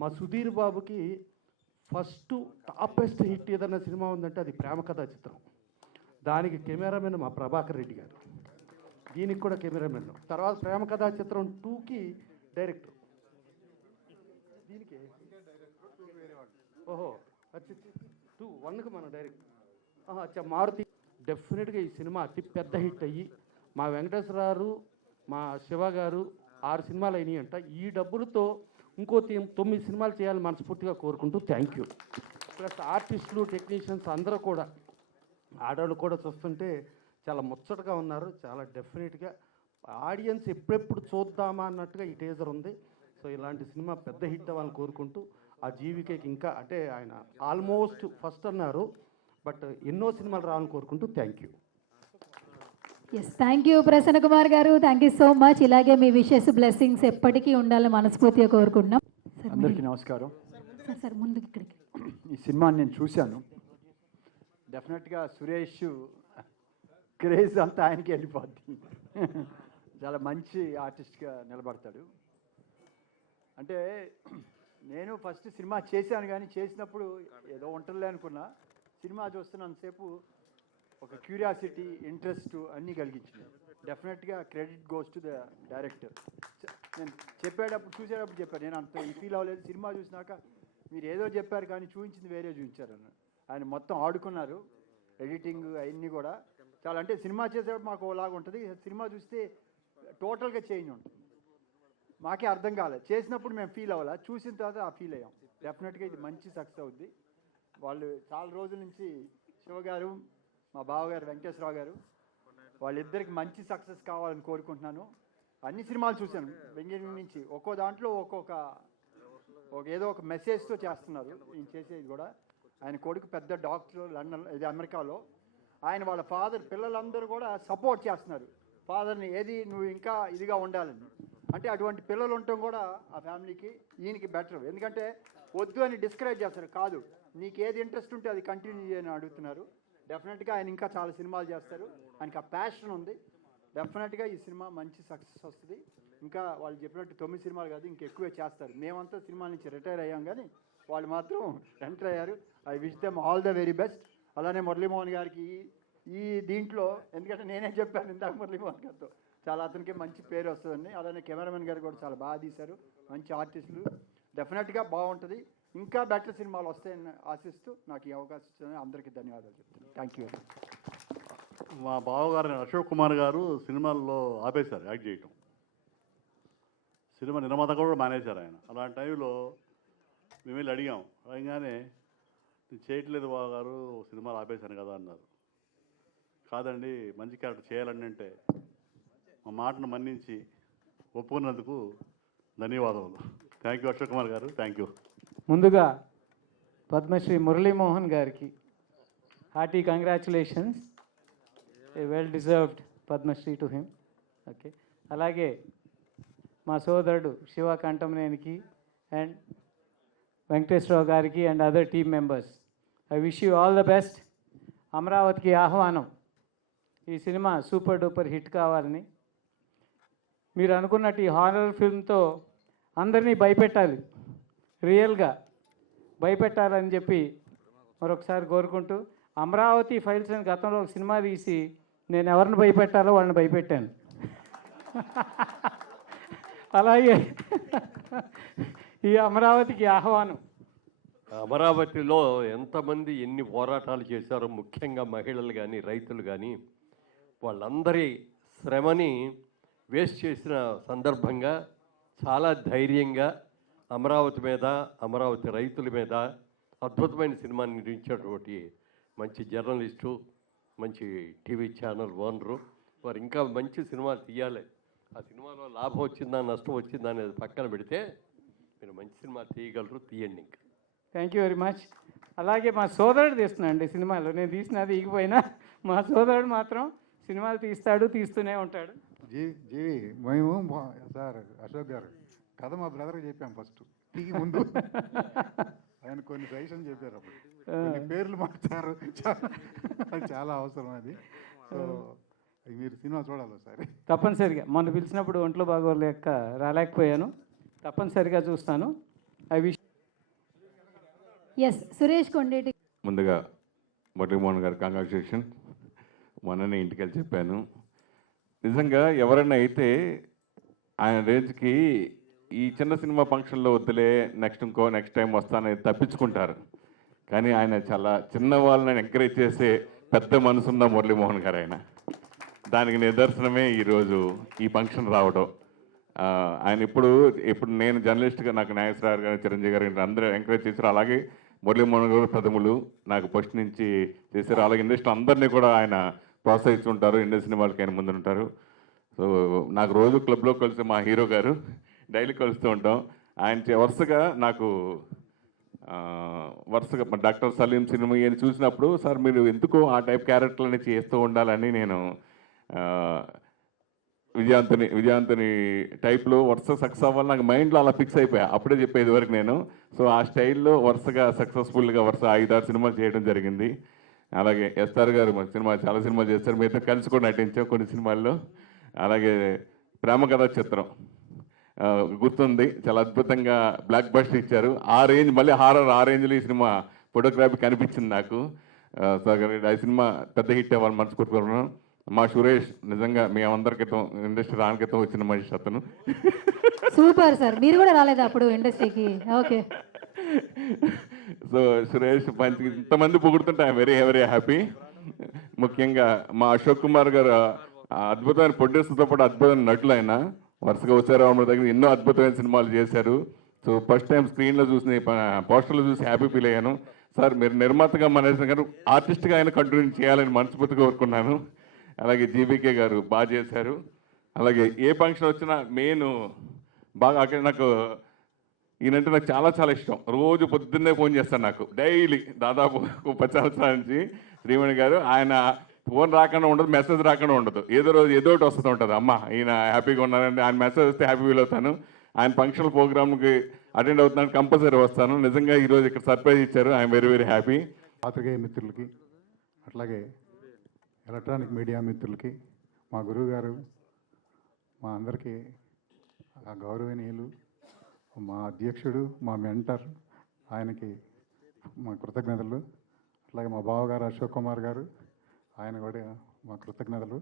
మా సుధీర్ బాబుకి ఫస్ట్ టాపెస్ట్ హిట్ ఏదైనా సినిమా ఉందంటే అది ప్రేమ కథా చిత్రం. దానికి కెమెరామెన్ మా ప్రభాకర్ రెడ్డి గారు, దీనికి కూడా కెమెరామెన్. తర్వాత ప్రేమ కథా చిత్రం 2కి డైరెక్టర్, దీనికి ఓహో అచ్చా 1కి మన డైరెక్టర్ అచ్చా మారుతి. డెఫినెట్గా ఈ సినిమా అతి పెద్ద హిట్ అయ్యి మా వెంకటేశ్వరరావు, మా శివ గారు 6 సినిమాలు అయినాయి అంట. ఈ డబ్బులతో ఇంకో 9 సినిమాలు చేయాలని మనస్ఫూర్తిగా కోరుకుంటూ థ్యాంక్ యూ. ప్లస్ ఆర్టిస్టులు, టెక్నీషియన్స్ అందరూ కూడా, ఆడవాళ్ళు కూడా చూస్తుంటే చాలా ముచ్చటగా ఉన్నారు. చాలా డెఫినెట్గా ఆడియన్స్ ఎప్పుడెప్పుడు చూద్దామా అన్నట్టుగా ఈ టేజర్ ఉంది. సో ఇలాంటి సినిమా పెద్ద హిట్ అవ్వాలని కోరుకుంటూ, ఆ జీవికేకి ఇంకా అంటే ఆయన ఆల్మోస్ట్ ఫస్ట్ అన్నారు, బట్ ఎన్నో సినిమాలు రావాలని కోరుకుంటూ thank you. Yes, thank you Prasanna Kumar garu, thank you so much. ఇలాగే మీ విషెస్, బ్లెస్సింగ్స్ ఎప్పటికీ ఉండాలని మనస్ఫూర్తిగా కోరుకుంటున్నాం. అందరికీ నమస్కారం. సార్ ముందుకు ఇక్కడికి. ఈ సినిమాని నేను చూశాను. డెఫినెట్గా సురేష్ క్రేజ్ అంతా ఆయనకి వెళ్ళిపోద్ది. చాలా మంచి ఆర్టిస్ట్గా నిలబడతాడు. అంటే నేను ఫస్ట్ సినిమా చేశాను, కానీ చేసినప్పుడు ఏదో ఉంటుందిలే అనుకున్నా. సినిమా చూస్తున్నంతసేపు ఒక క్యూరియాసిటీ, ఇంట్రెస్ట్ అన్నీ కలిగించింది. డెఫినెట్గా credit goes to the director. నేను చెప్పేటప్పుడు, చూసేటప్పుడు చెప్పాను, నేను అంత ఫీల్ అవ్వలేదు. సినిమా చూసినాక మీరు ఏదో చెప్పారు కానీ చూపించింది వేరే చూపించారు అన్న. ఆయన మొత్తం ఆడుకున్నారు, ఎడిటింగ్ అవన్నీ కూడా చాలా. అంటే సినిమా చేసేటప్పుడు మాకు ఓలాగా ఉంటుంది, సినిమా చూస్తే టోటల్గా చేంజ్ ఉంటుంది. మాకే అర్థం కాలేదు, చేసినప్పుడు మేము ఫీల్ అవ్వాలి, చూసిన తర్వాత ఆ ఫీల్ అయ్యాం. డెఫినెట్గా ఇది మంచి సక్సెస్ అవుద్ది. వాళ్ళు చాలా రోజుల నుంచి శివ గారు, మా బావగారు వెంకటేశ్వరరావు గారు, వాళ్ళిద్దరికి మంచి సక్సెస్ కావాలని కోరుకుంటున్నాను. అన్ని సినిమాలు చూశాను బెంగళూరు నుంచి, ఒక్కో దాంట్లో ఏదో ఒక మెసేజ్తో చేస్తున్నారు. ఈయన చేసేది కూడా, ఆయన కొడుకు పెద్ద డాక్టర్ లండన్, ఇది అమెరికాలో. ఆయన వాళ్ళ ఫాదర్, పిల్లలందరూ కూడా సపోర్ట్ చేస్తున్నారు ఫాదర్ని, ఏది నువ్వు ఇంకా ఇదిగా ఉండాలని. అంటే అటువంటి పిల్లలు ఉండటం కూడా ఆ ఫ్యామిలీకి, ఈయనకి బెటర్. ఎందుకంటే వద్దు అని డిస్కరేజ్ చేస్తారు, కాదు నీకు ఏది ఇంట్రెస్ట్ ఉంటే అది కంటిన్యూ చేయని అడుగుతున్నారు. డెఫినెట్గా ఆయన ఇంకా చాలా సినిమాలు చేస్తారు, ఆయనకి ఆ ప్యాషన్ ఉంది. డెఫినెట్గా ఈ సినిమా మంచి సక్సెస్ వస్తుంది. ఇంకా వాళ్ళు చెప్పినట్టు 9 సినిమాలు కాదు, ఇంకా ఎక్కువే చేస్తారు. మేమంతా సినిమాల నుంచి రిటైర్ అయ్యాం, కానీ వాళ్ళు మాత్రం ఎంటర్ అయ్యారు. I wish them all the very best. అలానే మురళీమోహన్ గారికి ఈ దీంట్లో, ఎందుకంటే నేనే చెప్పాను ఇందాక మురళీమోహన్ గారితో, చాలా అతనికి మంచి పేరు వస్తుందండి. అలానే కెమెరామెన్ గారు కూడా చాలా బాగా తీశారు, మంచి ఆర్టిస్టులు. డెఫినెట్గా బాగుంటుంది, ఇంకా బెటర్ సినిమాలు వస్తాయని ఆశిస్తూ నాకు ఈ అవకాశం ఇచ్చిన అందరికీ ధన్యవాదాలు చెప్తున్నాను. Thank you. మా బావగారు అశోక్ కుమార్ గారు సినిమాల్లో ఆపేశారు యాక్ట్ చేయటం, సినిమా నిర్మాత కూడా మానేశారు ఆయన. అలాంటి టైంలో మేము వెళ్ళి అడిగానే, నేను చేయట్లేదు బావగారు, సినిమాలు ఆపేశాను కదా అన్నారు. కాదండి, మంచి క్యారెక్టర్ చేయాలని అంటే మా మాటను మన్నించి ఒప్పుకున్నందుకు ధన్యవాదాలు. Thank you Ashok Kumar garu, thank you. ముందుగా పద్మశ్రీ మురళీమోహన్ గారికి hearty congratulations, a well deserved Padmashri to him. Okay, అలాగే మా సోదరుడు శివ కంఠంనేనికి అండ్ వెంకటేశ్వరరావు గారికి and other team members, I wish you all the best. అమరావతికి ఆహ్వానం ఈ సినిమా సూపర్ డూపర్ హిట్ కావాలని, మీరు అనుకున్నట్టు ఈ హారర్ ఫిల్మ్తో అందరినీ భయపెట్టాలి, రియల్గా భయపెట్టాలని చెప్పి మరొకసారి కోరుకుంటూ, అమరావతి ఫైల్స్ అని గతంలో ఒక సినిమా తీసి నేను ఎవరిని భయపెట్టాలో వాళ్ళని భయపెట్టాను. అలాగే ఈ అమరావతికి ఆహ్వానం. అమరావతిలో ఎంతమంది ఎన్ని పోరాటాలు చేశారో, ముఖ్యంగా మహిళలు కానీ రైతులు కానీ, వాళ్ళందరి శ్రమని వేస్ట్ చేసిన సందర్భంగా చాలా ధైర్యంగా అమరావతి మీద, అమరావతి రైతుల మీద అద్భుతమైన సినిమాని నిర్మించినటువంటి మంచి జర్నలిస్టు, మంచి టీవీ ఛానల్ ఓనరు, వారు ఇంకా మంచి సినిమాలు తీయాలి. ఆ సినిమాలో లాభం వచ్చిందా నష్టం వచ్చిందా అనేది పక్కన పెడితే మీరు మంచి సినిమా తీయగలరు, తీయండి. ఇంకా థ్యాంక్ యూ వెరీ మచ్. అలాగే మా సోదరుడు తీస్తున్నాడు సినిమాలో, నేను తీసినది ఈగిపోయినా మా సోదరుడు మాత్రం సినిమాలు తీస్తాడు, తీస్తూనే ఉంటాడు. జీవి మేము సార్ అశోక్ గారు కథ మా బ్రదర్కి చెప్పాం ఫస్ట్ టీకి ముందు. ఆయన కొన్ని సజెషన్ చెప్పారు, అప్పుడు కొన్ని పేర్లు మార్చారు, అది చాలా అవసరం అది. సో మీరు సినిమా చూడాలి సార్ తప్పనిసరిగా. మొన్న పిలిచినప్పుడు ఒంట్లో బాగోలేక రాలేకపోయాను, తప్పనిసరిగా చూస్తాను. I wish. Yes, Suresh Kondeti. ముందుగా మురళీమోహన్ గారు కంగ్రాచులేషన్. మొన్ననే ఇంటికి వెళ్ళి చెప్పాను, నిజంగా ఎవరైనా అయితే ఆయన రేంజ్కి ఈ చిన్న సినిమా ఫంక్షన్లో వద్దులే, నెక్స్ట్ టైం వస్తానని తప్పించుకుంటారు. కానీ ఆయన చాలా చిన్న వాళ్ళని ఎంకరేజ్ చేసే పెద్ద మనసున్న మురళీమోహన్ గారు ఆయన. దానికి నిదర్శనమే ఈరోజు ఈ ఫంక్షన్ రావడం. ఆయన ఇప్పుడు నేను జర్నలిస్ట్గా నాకు నాగేశ్వరరావు గారు, చిరంజీవి గారు అందరూ ఎంకరేజ్ చేశారు. అలాగే మురళీమోహన్ గారు ప్రథములు నాకు ఫస్ట్ నుంచి చేశారు. అలాగే ఇండస్ట్రీ అందరినీ కూడా ఆయన ప్రోత్సహిస్తుంటారు, ఇండస్ట్రీ సినిమాలకి ఆయన ముందుంటారు. సో నాకు రోజు క్లబ్లో కలిసి మా హీరో గారు డైలీ కలుస్తూ ఉంటాం. ఆయన వరుసగా డాక్టర్ సలీం సినిమా అని చూసినప్పుడు, సార్ మీరు ఎందుకో ఆ టైప్ క్యారెక్టర్లని చేస్తూ ఉండాలని నేను విజయాంతని టైప్లో వరుస సక్సెస్ అవ్వాలి నాకు మైండ్లో అలా ఫిక్స్ అయిపోయా. అప్పుడే చెప్పేది వరకు నేను. సో ఆ స్టైల్లో వరుసగా సక్సెస్ఫుల్గా 5-6 సినిమాలు చేయడం జరిగింది. అలాగే ఎస్ఆర్ గారు మన చాలా సినిమాలు చేస్తారు, మీతో కలిసి కూడా నటించాం కొన్ని సినిమాల్లో. అలాగే ప్రేమ కథా చిత్రం గుర్తుంది. చాలా అద్భుతంగా బ్లాక్ బస్టర్ ఇచ్చారు. ఆ రేంజ్, మళ్ళీ హారర్ ఆ రేంజ్లో ఈ సినిమా ఫోటోగ్రఫీ కనిపించింది నాకు. సో ఆ సినిమా పెద్ద హిట్ అవ్వాలని మనస్ఫూర్తిగా. మా సురేష్ నిజంగా మేమందరి క్రితం ఇండస్ట్రీ రాని క్రితం వచ్చిన మనిషి అతను. సూపర్ సార్, మీరు కూడా రాలేదా అప్పుడు ఇండస్ట్రీకి? ఓకే. సో సురేష్ పంచ్ ఇంతమంది పొగుడుతుంటే ఐఎమ్ వెరీ వెరీ హ్యాపీ. ముఖ్యంగా మా అశోక్ కుమార్ గారు అద్భుతమైన ప్రొడ్యూసర్తో పాటు అద్భుతమైన నటులు. ఆయన వరుసగా ఉత్సవరామ దగ్గర ఎన్నో అద్భుతమైన సినిమాలు చేశారు. సో ఫస్ట్ టైం స్క్రీన్లో చూసిన పోస్టర్లో చూసి హ్యాపీ ఫీల్ అయ్యాను. సార్ మీరు నిర్మాతగా మనసు గారు ఆర్టిస్ట్గా ఆయన కంటిన్యూ చేయాలని మనస్ఫూర్తిగా కోరుకున్నాను. అలాగే జీబీకే గారు బాగా చేశారు. అలాగే ఏ ఫంక్షన్ వచ్చినా మెయిన్ బాగా అక్కడ నాకు ఈయనంటే నాకు చాలా చాలా ఇష్టం. రోజు పొద్దున్నే ఫోన్ చేస్తాను నాకు డైలీ, దాదాపు 10 సంవత్సరాల నుంచి. శ్రీమణి గారు ఆయన ఫోన్ రాకుండా ఉండదు, మెసేజ్ రాకుండా ఉండదు. ఏదో రోజు ఏదో ఒకటి వస్తూ ఉంటుంది. అమ్మ ఈయన హ్యాపీగా ఉన్నారంటే ఆయన మెసేజ్ వస్తే హ్యాపీ ఫీల్ అవుతాను. ఆయన ఫంక్షనల్ ప్రోగ్రామ్కి అటెండ్ అవుతున్నాను, కంపల్సరీ వస్తాను. నిజంగా ఈరోజు ఇక్కడ సర్ప్రైజ్ ఇచ్చారు. I'm very very happy. పాత్రికేయ మిత్రులకి, అట్లాగే ఎలక్ట్రానిక్ మీడియా మిత్రులకి, మా గురువు గారు, మా అందరికీ ఆ గౌరవనీయులు, మా అధ్యక్షుడు, మా మెంటర్, ఆయనకి మా కృతజ్ఞతలు. అట్లాగే మా బావగారు అశోక్ కుమార్ గారు, ఆయన కూడా మా కృతజ్ఞతలు.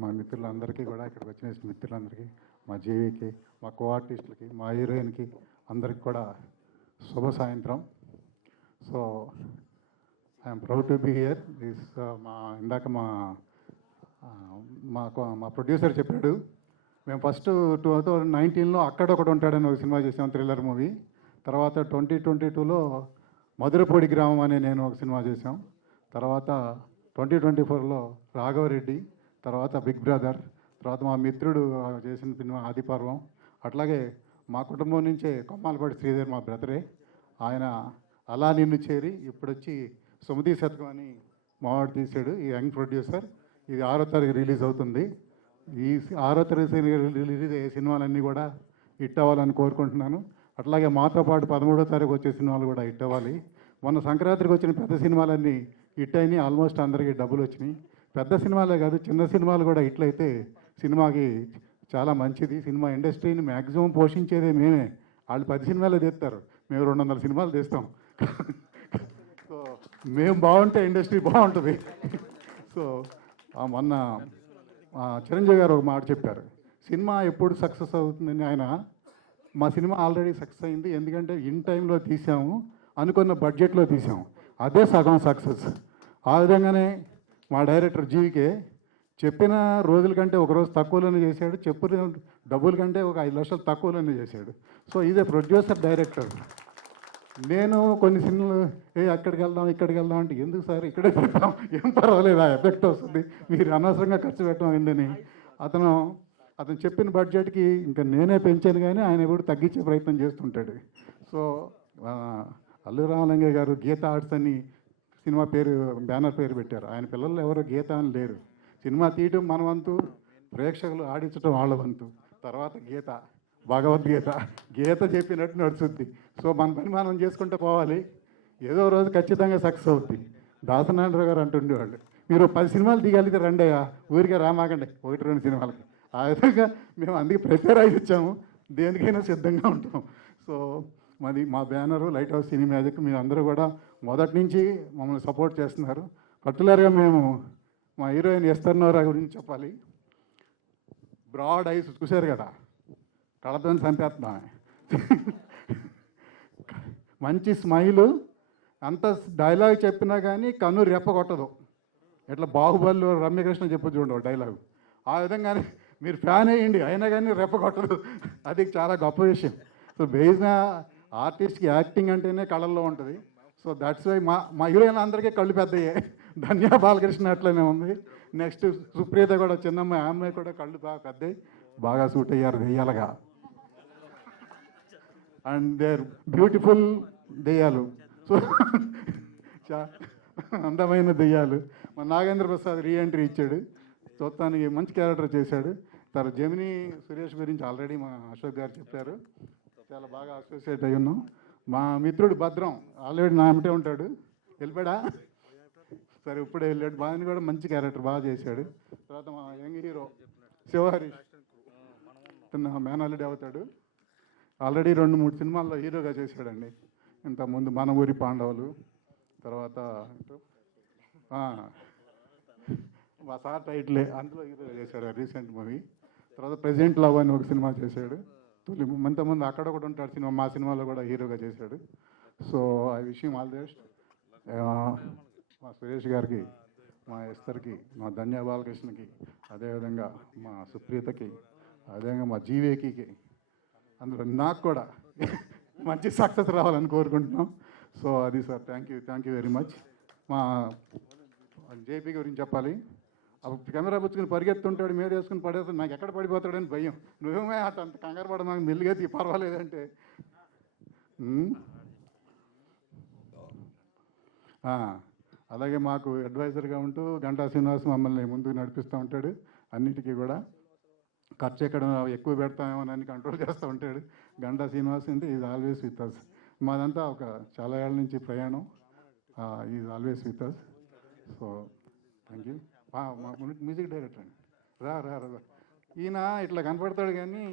మా మిత్రులందరికీ కూడా, ఇక్కడికి వచ్చిన మిత్రులందరికీ, మా జేవీకి, మా కో ఆర్టిస్టులకి, మా హీరోయిన్కి అందరికి కూడా శుభ సాయంత్రం. So I'm proud to be here. This ఇందాక మా ప్రొడ్యూసర్ చెప్పాడు, మేము ఫస్ట్ 2019లో అక్కడొకటి ఉంటాడని ఒక సినిమా చేసాం, థ్రిల్లర్ మూవీ. తర్వాత 2022లో మధురపూడి గ్రామం అనే నేను ఒక సినిమా చేసాం. తర్వాత 2024లో రాఘవరెడ్డి, తర్వాత బిగ్ బ్రదర్, తర్వాత మా మిత్రుడు చేసిన సినిమా ఆదిపర్వం. అట్లాగే మా కుటుంబం నుంచే కొమ్మాలపాటి శ్రీధర్ మా బ్రదరే, ఆయన అలా నిన్ను చేరి ఇప్పుడు వచ్చి సుమతి శతకం అని మావాడు తీశాడు. ఈ యంగ్ ప్రొడ్యూసర్. ఇది 6వ తారీఖు రిలీజ్ అవుతుంది. ఈ 6వ తారీఖు రిలీజ్ అయ్యే సినిమాలన్నీ కూడా హిట్ అవ్వాలని కోరుకుంటున్నాను. అట్లాగే మాతో పాటు 13వ తారీఖు వచ్చే సినిమాలు కూడా హిట్ అవ్వాలి. మొన్న సంక్రాంతికి వచ్చిన పెద్ద సినిమాలన్నీ హిట్ అయినాయి. ఆల్మోస్ట్ అందరికీ డబ్బులు వచ్చినాయి. పెద్ద సినిమాలే కాదు, చిన్న సినిమాలు కూడా హిట్లు అయితే సినిమాకి చాలా మంచిది. సినిమా ఇండస్ట్రీని మ్యాక్సిమం పోషించేదే మేమే. వాళ్ళు 10 సినిమాలు తీస్తారు, మేము 200 సినిమాలు తీస్తాం. సో మేము బాగుంటే ఇండస్ట్రీ బాగుంటుంది. సో మొన్న చిరంజీవి గారు ఒక మాట చెప్పారు, సినిమా ఎప్పుడు సక్సెస్ అవుతుందని. ఆయన మా సినిమా ఆల్రెడీ సక్సెస్ అయింది, ఎందుకంటే ఇన్ టైంలో తీసాము, అనుకున్న బడ్జెట్లో తీసాము, అదే సగం సక్సెస్. ఆ విధంగానే మా డైరెక్టర్ జీవికే చెప్పిన రోజుల కంటే ఒక రోజు తక్కువలోనే చేశాడు, చెప్పిన డబ్బుల కంటే ఒక 5 లక్షలు తక్కువలోనే చేశాడు. సో ఇదే ప్రొడ్యూసర్ డైరెక్టర్. నేను కొన్ని సినిమాలు అక్కడికి వెళ్దాం ఇక్కడికి వెళ్దాం అంటే, ఎందుకు సార్ ఇక్కడే పెడతాం, ఏం పర్వాలేదు, ఆ ఎఫెక్ట్ వస్తుంది, మీరు అనవసరంగా ఖర్చు పెట్టడం ఏంటని. అతను చెప్పిన బడ్జెట్కి ఇంకా నేనే పెంచాను, కానీ ఆయన ఎప్పుడు తగ్గించే ప్రయత్నం చేస్తుంటాడు. సో అల్లు రామలింగయ్య గారు గీత ఆర్ట్స్ అని సినిమా పేరు, బ్యానర్ పేరు పెట్టారు. ఆయన పిల్లలు ఎవరు గీత అని లేరు. సినిమా తీయటం మన వంతు, ప్రేక్షకులు ఆడించడం వాళ్ళ వంతు, తర్వాత గీత, భగవద్గీత, గీత చెప్పినట్టు నడుచుద్ది. సో మన పని మనం చేసుకుంటూ పోవాలి, ఏదో రోజు ఖచ్చితంగా సక్సెస్ అవుద్ది. దాసనారాయణరావు గారు అంటుండేవాళ్ళు, మీరు 10 సినిమాలు తీయగలిగితే రండయ్యా, ఊరికే రామాకండి 1-2 సినిమాలకి. ఆ విధంగా మేము అందుకే ప్రిపేర్ అయి వచ్చాము, దేనికైనా సిద్ధంగా ఉంటాం. సో మా బ్యానరు లైట్ హౌస్ సినీ మ్యాజిక్. మీరు అందరూ కూడా మొదటి నుంచి మమ్మల్ని సపోర్ట్ చేస్తున్నారు. పర్టికులర్గా మేము మా హీరోయిన్ ఎస్తర్నోరా గురించి చెప్పాలి. బ్రాడ్ ఐస్ చూశారు కదా, కళతో చంపేస్తున్నాం. మంచి స్మైలు, అంత డైలాగ్ చెప్పినా కానీ కన్ను రెప్ప కొట్టదు. ఇట్లా బాహుబలిలో రమ్యకృష్ణ చెప్పొచ్చు చూడండి డైలాగు, ఆ విధంగానే మీరు ఫ్యాన్ అయ్యండి, అయినా కానీ రెప్ప కొట్టదు. అది చాలా గొప్ప విషయం. సో బేసిన ఆర్టిస్ట్కి యాక్టింగ్ అంటేనే కళల్లో ఉంటుంది. సో దట్స్ వై మా హీరోయిన్ అందరికీ కళ్ళు పెద్దయ్యే. ధన్యా బాలకృష్ణ అట్లనే ఉంది. నెక్స్ట్ సుప్రీత కూడా చిన్నమ్మాయి, ఆ అమ్మాయి కూడా కళ్ళు బాగా పెద్దవి, బాగా సూట్ అయ్యారు దెయ్యాలుగా. అండ్ దేర్ బ్యూటిఫుల్ దెయ్యాలు. సో అందమైన దెయ్యాలు. మా నాగేంద్ర ప్రసాద్ రీఎంట్రీ ఇచ్చాడు, చూడటానికి మంచి క్యారెక్టర్ చేశాడు. తర్వాత జమినీ సురేష్ గురించి ఆల్రెడీ మా అశోక్ గారు చెప్పారు, చాలా బాగా అసోసియేట్ అయి ఉన్నాం. మా మిత్రుడు భద్రం ఆల్రెడీ నా అమ్మటే ఉంటాడు, వెళ్ళిపోయాడా సరే ఇప్పుడే వెళ్ళాడు. బాగా కూడా మంచి క్యారెక్టర్ బాగా చేశాడు. తర్వాత మా యంగ్ హీరో శివహరీష్, అతను మేనల్లుడు అవుతాడు. ఆల్రెడీ 2-3 సినిమాల్లో హీరోగా చేశాడండి. ఇంతకుముందు మన ఊరి పాండవులు, తర్వాత మా సార్ టైటిలే, అందులో హీరోగా చేశాడు రీసెంట్ మూవీ. తర్వాత ప్రెసిడెంట్ లవ్ అని ఒక సినిమా చేశాడు. ఇంతకుముందు అక్కడ కూడా ఉంటాడు సినిమా, మా సినిమాలో కూడా హీరోగా చేశాడు. So I wish him all the best. మా సురేష్ గారికి, మా ఎస్తర్కి, మా ధన్య బాలకృష్ణకి, అదేవిధంగా మా సుప్రీతకి, అదేవిధంగా మా జీవేకి, అందులో నాకు కూడా మంచి సక్సెస్ రావాలని కోరుకుంటున్నాం. సో అది sir, thank you very much. మా జేపీ గురించి చెప్పాలి. అప్పుడు కెమెరా పుచ్చుకుని పరిగెత్తుంటాడు, మీద వేసుకుని పడేస్తాడు, నాకు ఎక్కడ పడిపోతాడని భయం. నువ్వేమే అంత కంగారు పడ, నాకు మెల్లిగా పర్వాలేదంటే. అలాగే మాకు అడ్వైజర్గా ఉంటూ గంటా శ్రీనివాస్ మమ్మల్ని ముందుకు నడిపిస్తూ ఉంటాడు. అన్నిటికీ కూడా ఖర్చు ఎక్కడ ఎక్కువ పెడతామేమోనని కంట్రోల్ చేస్తూ ఉంటాడు. గంటా శ్రీనివాస్ అంటే ఈజ్ ఆల్వేస్ విత్ అస్. మాదంతా ఒక చాలా ఏళ్ళ నుంచి ప్రయాణం. Is always with us. So thank you. మా మ్యూజిక్ డైరెక్టర్ అండి, రా రా రా ఈయన ఇట్లా కనపడతాడు కానీ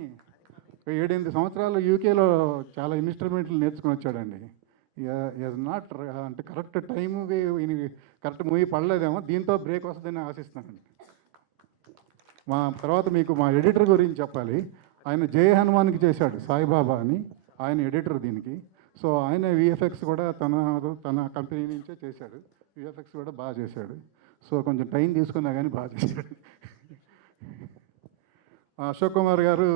7-8 సంవత్సరాలు యూకేలో చాలా ఇన్స్ట్రుమెంట్లు నేర్చుకుని వచ్చాడండి. ఈజ్ నాట్ అంటే కరెక్ట్ టైంకి కరెక్ట్ మూవీ పడలేదేమో, దీంతో బ్రేక్ వస్తుందని ఆశిస్తున్నానండి. మా తర్వాత మీకు మా ఎడిటర్ గురించి చెప్పాలి. ఆయన జయ హనుమాన్కి చేశాడు, సాయిబాబా అని, ఆయన ఎడిటర్ దీనికి. సో ఆయన విఎఫ్ఎక్స్ కూడా తన కంపెనీ నుంచే చేశాడు. విఎఫ్ఎక్స్ కూడా బాగా చేశాడు. సో కొంచెం టైం తీసుకున్నా కానీ బాగా చేశాడు. అశోక్ కుమార్ గారు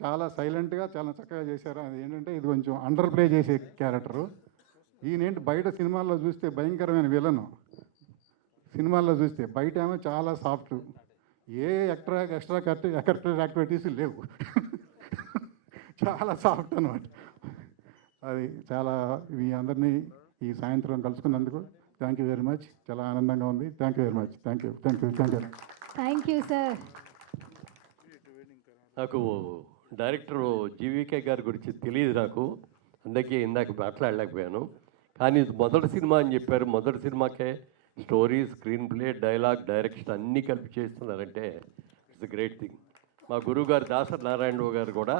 చాలా సైలెంట్గా చాలా చక్కగా చేశారు. అది ఏంటంటే ఇది కొంచెం అండర్ ప్లే చేసే క్యారెక్టరు. ఈయనేంటి బయట సినిమాల్లో చూస్తే భయంకరమైన విలను, సినిమాల్లో చూస్తే బయట ఏమో చాలా సాఫ్ట్, ఏ ఎక్స్ట్రా కరెక్టర్ యాక్టివిటీస్ లేవు, చాలా సాఫ్ట్ అనమాట. అది చాలా మీ అందరినీ ఈ సాయంత్రం కలుసుకున్నందుకు థ్యాంక్ యూ వెరీ మచ్. చాలా ఆనందంగా ఉంది. Thank you very much. Thank you sir. నాకు డైరెక్టర్ జీవీకే గారి గురించి తెలియదు నాకు, అందుకే ఇందాక మాట్లాడలేకపోయాను. కానీ ఇది మొదటి సినిమా అని చెప్పారు. మొదటి సినిమాకే story, screenplay, dialogue, direction అన్నీ కలిపి చేస్తున్నారంటే ఇట్స్ గ్రేట్ థింగ్. మా గురువుగారు దాసరి నారాయణరావు గారు కూడా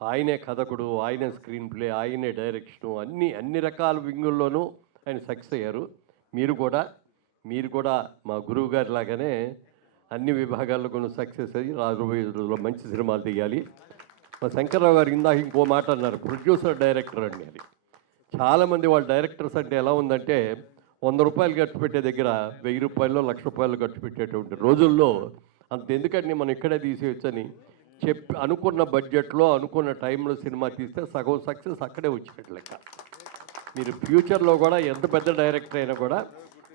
ఆయనే కథకుడు, ఆయనే స్క్రీన్ ప్లే, ఆయనే డైరెక్షను, అన్ని రకాల వింగుల్లోనూ ఆయన సక్సెస్ అయ్యారు. మీరు కూడా మా గురువు గారి లాగానే అన్ని విభాగాల్లో కూడా సక్సెస్ అయ్యి రాబోయే రోజుల్లో మంచి సినిమాలు తీయాలి. మా శంకర్రావు గారు ఇందాక ఇంకో మాట అన్నారు, ప్రొడ్యూసర్ డైరెక్టర్ అని. అది చాలామంది వాళ్ళ డైరెక్టర్స్ అంటే ఎలా ఉందంటే 100 రూపాయలు ఖర్చు పెట్టే దగ్గర 1000 రూపాయలు, 1,00,000 రూపాయలు ఖర్చు పెట్టేటువంటి రోజుల్లో అంత ఎందుకంటే మనం ఇక్కడే తీసేయచ్చని అనుకున్న బడ్జెట్లో అనుకున్న టైంలో సినిమా తీస్తే సగం సక్సెస్ అక్కడే వచ్చినట్లు లెక్క. మీరు ఫ్యూచర్లో కూడా ఎంత పెద్ద డైరెక్టర్ అయినా కూడా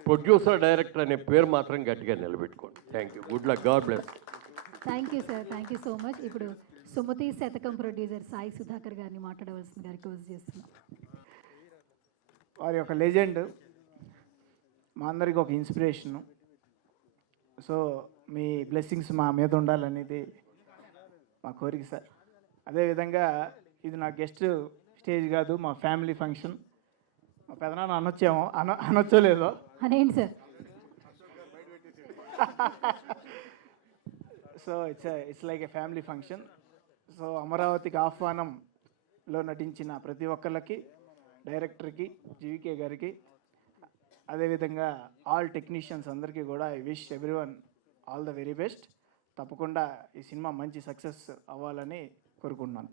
ప్రొడ్యూసర్ డైరెక్టర్ అనే పేరు మాత్రం గట్టిగా నిలబెట్టుకోండి. Thank you. Good luck. God bless. Thank you sir. Thank you so much. ఇప్పుడు సుమతి శతకం ప్రొడ్యూసర్ సాయి సుధాకర్ గారిని మాట్లాడవలసిందిగా రిక్వెస్ట్ చేస్తున్నాం. వారి ఒక లెజెండ్, మా అందరికి ఒక ఇన్స్పిరేషను. సో మీ బ్లెస్సింగ్స్ మా మీద ఉండాలనేది మా కోరిక సార్. అదేవిధంగా ఇది నా గెస్ట్ స్టేజ్ కాదు, మా ఫ్యామిలీ ఫంక్షన్. మా పెదనాన్న అనొచ్చేమో, అనొచ్చో లేదో అనేంటి sir. So it's like a family function. So అమరావతికి ఆహ్వానంలో నటించిన ప్రతి ఒక్కళ్ళకి, డైరెక్టర్కి, జీవికే గారికి, అదేవిధంగా ఆల్ టెక్నీషియన్స్ అందరికీ కూడా I wish everyone all the very best. తప్పకుండా ఈ సినిమా మంచి సక్సెస్ అవ్వాలని కోరుకుంటున్నాను.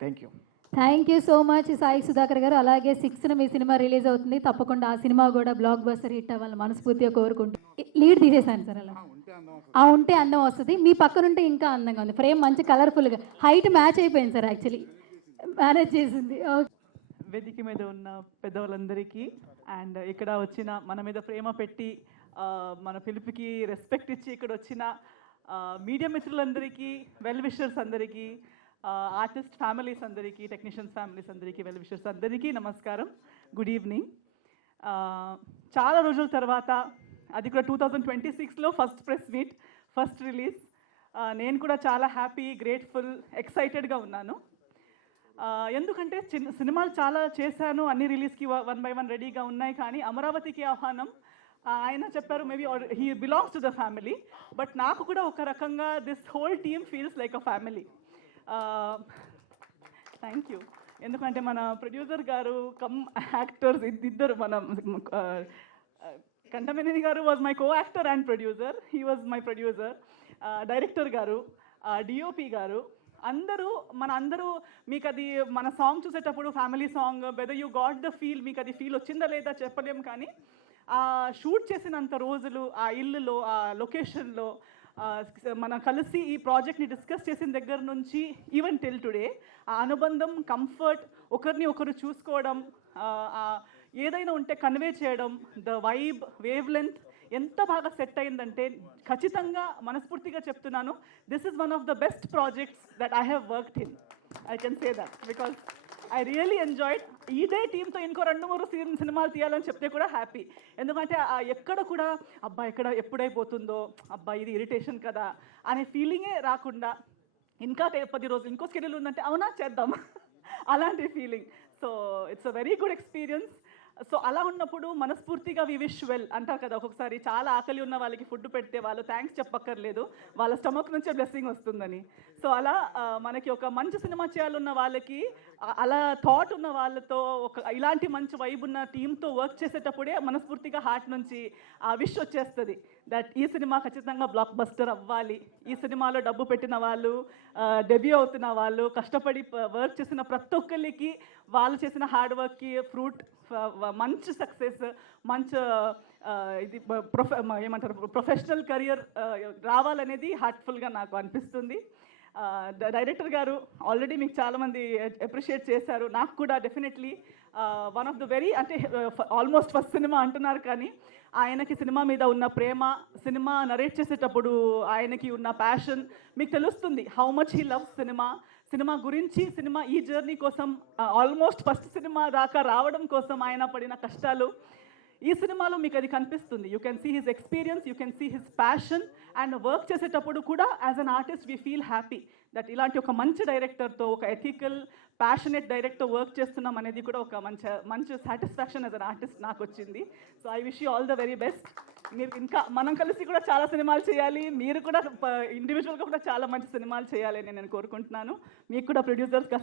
Thank you so much Sai Sudhakar గారు. అలాగే 6న మీ సినిమా రిలీజ్ అవుతుంది. తప్పకుండా ఆ సినిమా కూడా బ్లాక్ బస్టర్ హిట్ అవ్వాలని మనస్ఫూర్తిగా కోరుకుంటూ లీడ్ తీసేసాను సార్. అలా ఉంటే అందం వస్తుంది. మీ పక్కనుంటే ఇంకా అందంగా ఉంది. ఫ్రేమ్ మంచి కలర్ఫుల్గా, హైట్ మ్యాచ్ అయిపోయింది సార్. యాక్చువల్లీ మేనేజ్ చేసింది. వేదిక మీద ఉన్న పెద్దవాళ్ళందరికీ అండ్ ఇక్కడ వచ్చిన మన మీద ప్రేమ పెట్టి మన పిలుపుకి రెస్పెక్ట్ ఇచ్చి ఇక్కడ వచ్చిన మీడియా మిత్రులందరికీ, వెల్ విషర్స్ అందరికీ, ఆర్టిస్ట్ ఫ్యామిలీస్ అందరికీ, టెక్నీషియన్స్ ఫ్యామిలీస్ అందరికీ, వెల్ విషర్స్ అందరికీ నమస్కారం. Good evening. చాలా రోజుల తర్వాత, అది కూడా 2026లో first press meet, first release. నేను కూడా చాలా హ్యాపీ, గ్రేట్ఫుల్, ఎక్సైటెడ్గా ఉన్నాను. ఎందుకంటే సినిమాలు చాలా చేశాను, అన్ని రిలీజ్కి 1 by 1 రెడీగా ఉన్నాయి. కానీ అమరావతికి ఆహ్వానం ఆయన చెప్పారు, maybe he belongs to the family, but నాకు కూడా ఒక రకంగా this whole team feels like a family. Thank you. ఎందుకంటే మన ప్రొడ్యూసర్ గారు కమ్ యాక్టర్స్ ఇద్దరు మన కంఠమనేని గారు was my co actor and producer, he was my producer. Director గారు, డిఓపి గారు, అందరూ మీకు అది మన సాంగ్ చూసేటప్పుడు family song whether you got the feel, మీకు అది ఫీల్ వచ్చిందా లేదా చెప్పలేము, కానీ ఆ షూట్ చేసినంత రోజులు ఆ ఇల్లులో ఆ లొకేషన్లో మనం కలిసి ఈ ప్రాజెక్ట్ని డిస్కస్ చేసిన దగ్గర నుంచి ఈవెన్ టిల్ టుడే ఆ అనుబంధం, కంఫర్ట్, ఒకరిని ఒకరు చూసుకోవడం, ఏదైనా ఉంటే కన్వే చేయడం, ద వైబ్, వేవ్ లెంత్ ఎంత బాగా సెట్ అయిందంటే ఖచ్చితంగా మనస్ఫూర్తిగా చెప్తున్నాను, this is one of the best projects that I have worked in. I can say that because I really enjoyed. ఇదే టీంతో ఇంకో 2-3 సినిమాలు తీయాలని చెప్తే కూడా హ్యాపీ. ఎందుకంటే ఎక్కడ కూడా అబ్బా ఎక్కడ ఎప్పుడైపోతుందో, అబ్బా ఇది ఇరిటేషన్ కదా అనే ఫీలింగే రాకుండా, ఇంకా 10 రోజులు ఇంకో స్కెడ్యూల్ ఉందంటే అవునా చేద్దాం అలాంటి feeling. So it's a very good experience. So అలా ఉన్నప్పుడు మనస్ఫూర్తిగా వి విష్ వెల్ అంటారు కదా, ఒక్కొక్కసారి చాలా ఆకలి ఉన్న వాళ్ళకి ఫుడ్ పెడితే వాళ్ళు థ్యాంక్స్ చెప్పక్కర్లేదు, వాళ్ళ స్టమక్ నుంచే బ్లెస్సింగ్ వస్తుందని. సో అలా మనకి ఒక మంచి సినిమా చేయాలన్న వాళ్ళకి, అలా థాట్ ఉన్న వాళ్ళతో ఇలాంటి మంచి వైబ్ ఉన్న టీంతో వర్క్ చేసేటప్పుడే మనస్ఫూర్తిగా హార్ట్ నుంచి ఆ విష్ వచ్చేస్తుంది దట్ ఈ సినిమా ఖచ్చితంగా బ్లాక్ బస్టర్ అవ్వాలి. ఈ సినిమాలో డబ్బు పెట్టిన వాళ్ళు, డెబ్యూ అవుతున్న వాళ్ళు, కష్టపడి వర్క్ చేసిన ప్రతి ఒక్కరికి వాళ్ళు చేసిన హార్డ్ వర్క్కి ఫ్రూట్ మంచి సక్సెస్, మంచి ఇది ఏమంటారు ప్రొఫెషనల్ కెరియర్ రావాలనేది హార్ట్ఫుల్గా నాకు అనిపిస్తుంది. డైరెక్టర్ గారు ఆల్రెడీ మీకు చాలామంది అప్రిషియేట్ చేశారు, నాకు కూడా definitely one of the very, అంటే ఆల్మోస్ట్ ఫస్ట్ సినిమా అంటున్నారు కానీ ఆయనకి సినిమా మీద ఉన్న ప్రేమ, సినిమా నరేట్ చేసేటప్పుడు ఆయనకి ఉన్న ప్యాషన్ మీకు తెలుస్తుంది. How much he loves cinema గురించి, సినిమా ఈ జర్నీ కోసం, ఆల్మోస్ట్ ఫస్ట్ సినిమా దాకా రావడం కోసం ఆయన పడిన కష్టాలు ఈ సినిమాలో మీకు అది కనిపిస్తుంది. You can see his experience, you can see his passion, and work చేసేటప్పుడు కూడా as an artist we feel happy that ఇలాంటి ఒక మంచి డైరెక్టర్తో, ఒక ఎథికల్ ప్యాషనేట్ డైరెక్టర్ వర్క్ చేస్తున్నాం అనేది కూడా ఒక మంచి సాటిస్ఫాక్షన్ యాజ్ అన్ ఆర్టిస్ట్ నాకు వచ్చింది. So I wish you all the very best. మీరు ఇంకా మనం కలిసి కూడా చాలా సినిమాలు చేయాలి, మీరు కూడా ఇండివిజువల్గా కూడా చాలా మంచి సినిమాలు చేయాలని నేను కోరుకుంటున్నాను. మీకు కూడా ప్రొడ్యూసర్స్గా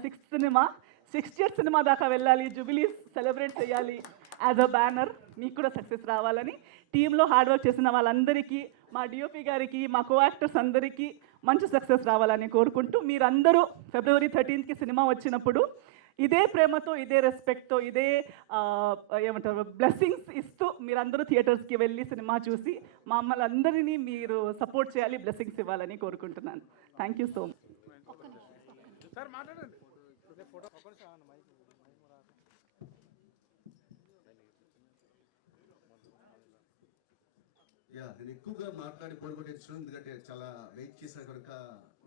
60th సినిమా దాకా వెళ్ళాలి, జూబిలీస్ సెలబ్రేట్ చేయాలి యాజ్ అ బ్యానర్, మీకు కూడా సక్సెస్ రావాలని, టీంలో హార్డ్ వర్క్ చేసిన వాళ్ళందరికీ, మా డిఓపి గారికి, మా కో యాక్టర్స్ అందరికీ మంచి సక్సెస్ రావాలని కోరుకుంటూ, మీరందరూ February 13th సినిమా వచ్చినప్పుడు ఇదే ప్రేమతో, ఇదే రెస్పెక్ట్తో, ఇదే ఏమంటారు బ్లెస్సింగ్స్ ఇస్తూ మీరందరూ థియేటర్స్కి వెళ్ళి సినిమా చూసి మమ్మల్ని అందరినీ మీరు సపోర్ట్ చేయాలి, బ్లెస్సింగ్స్ ఇవ్వాలని కోరుకుంటున్నాను. Thank you so much. నేను ఎక్కువగా మాట్లాడి కోలుకొట్టించను, ఎందుకంటే చాలా వెయిట్ చేసిన కనుక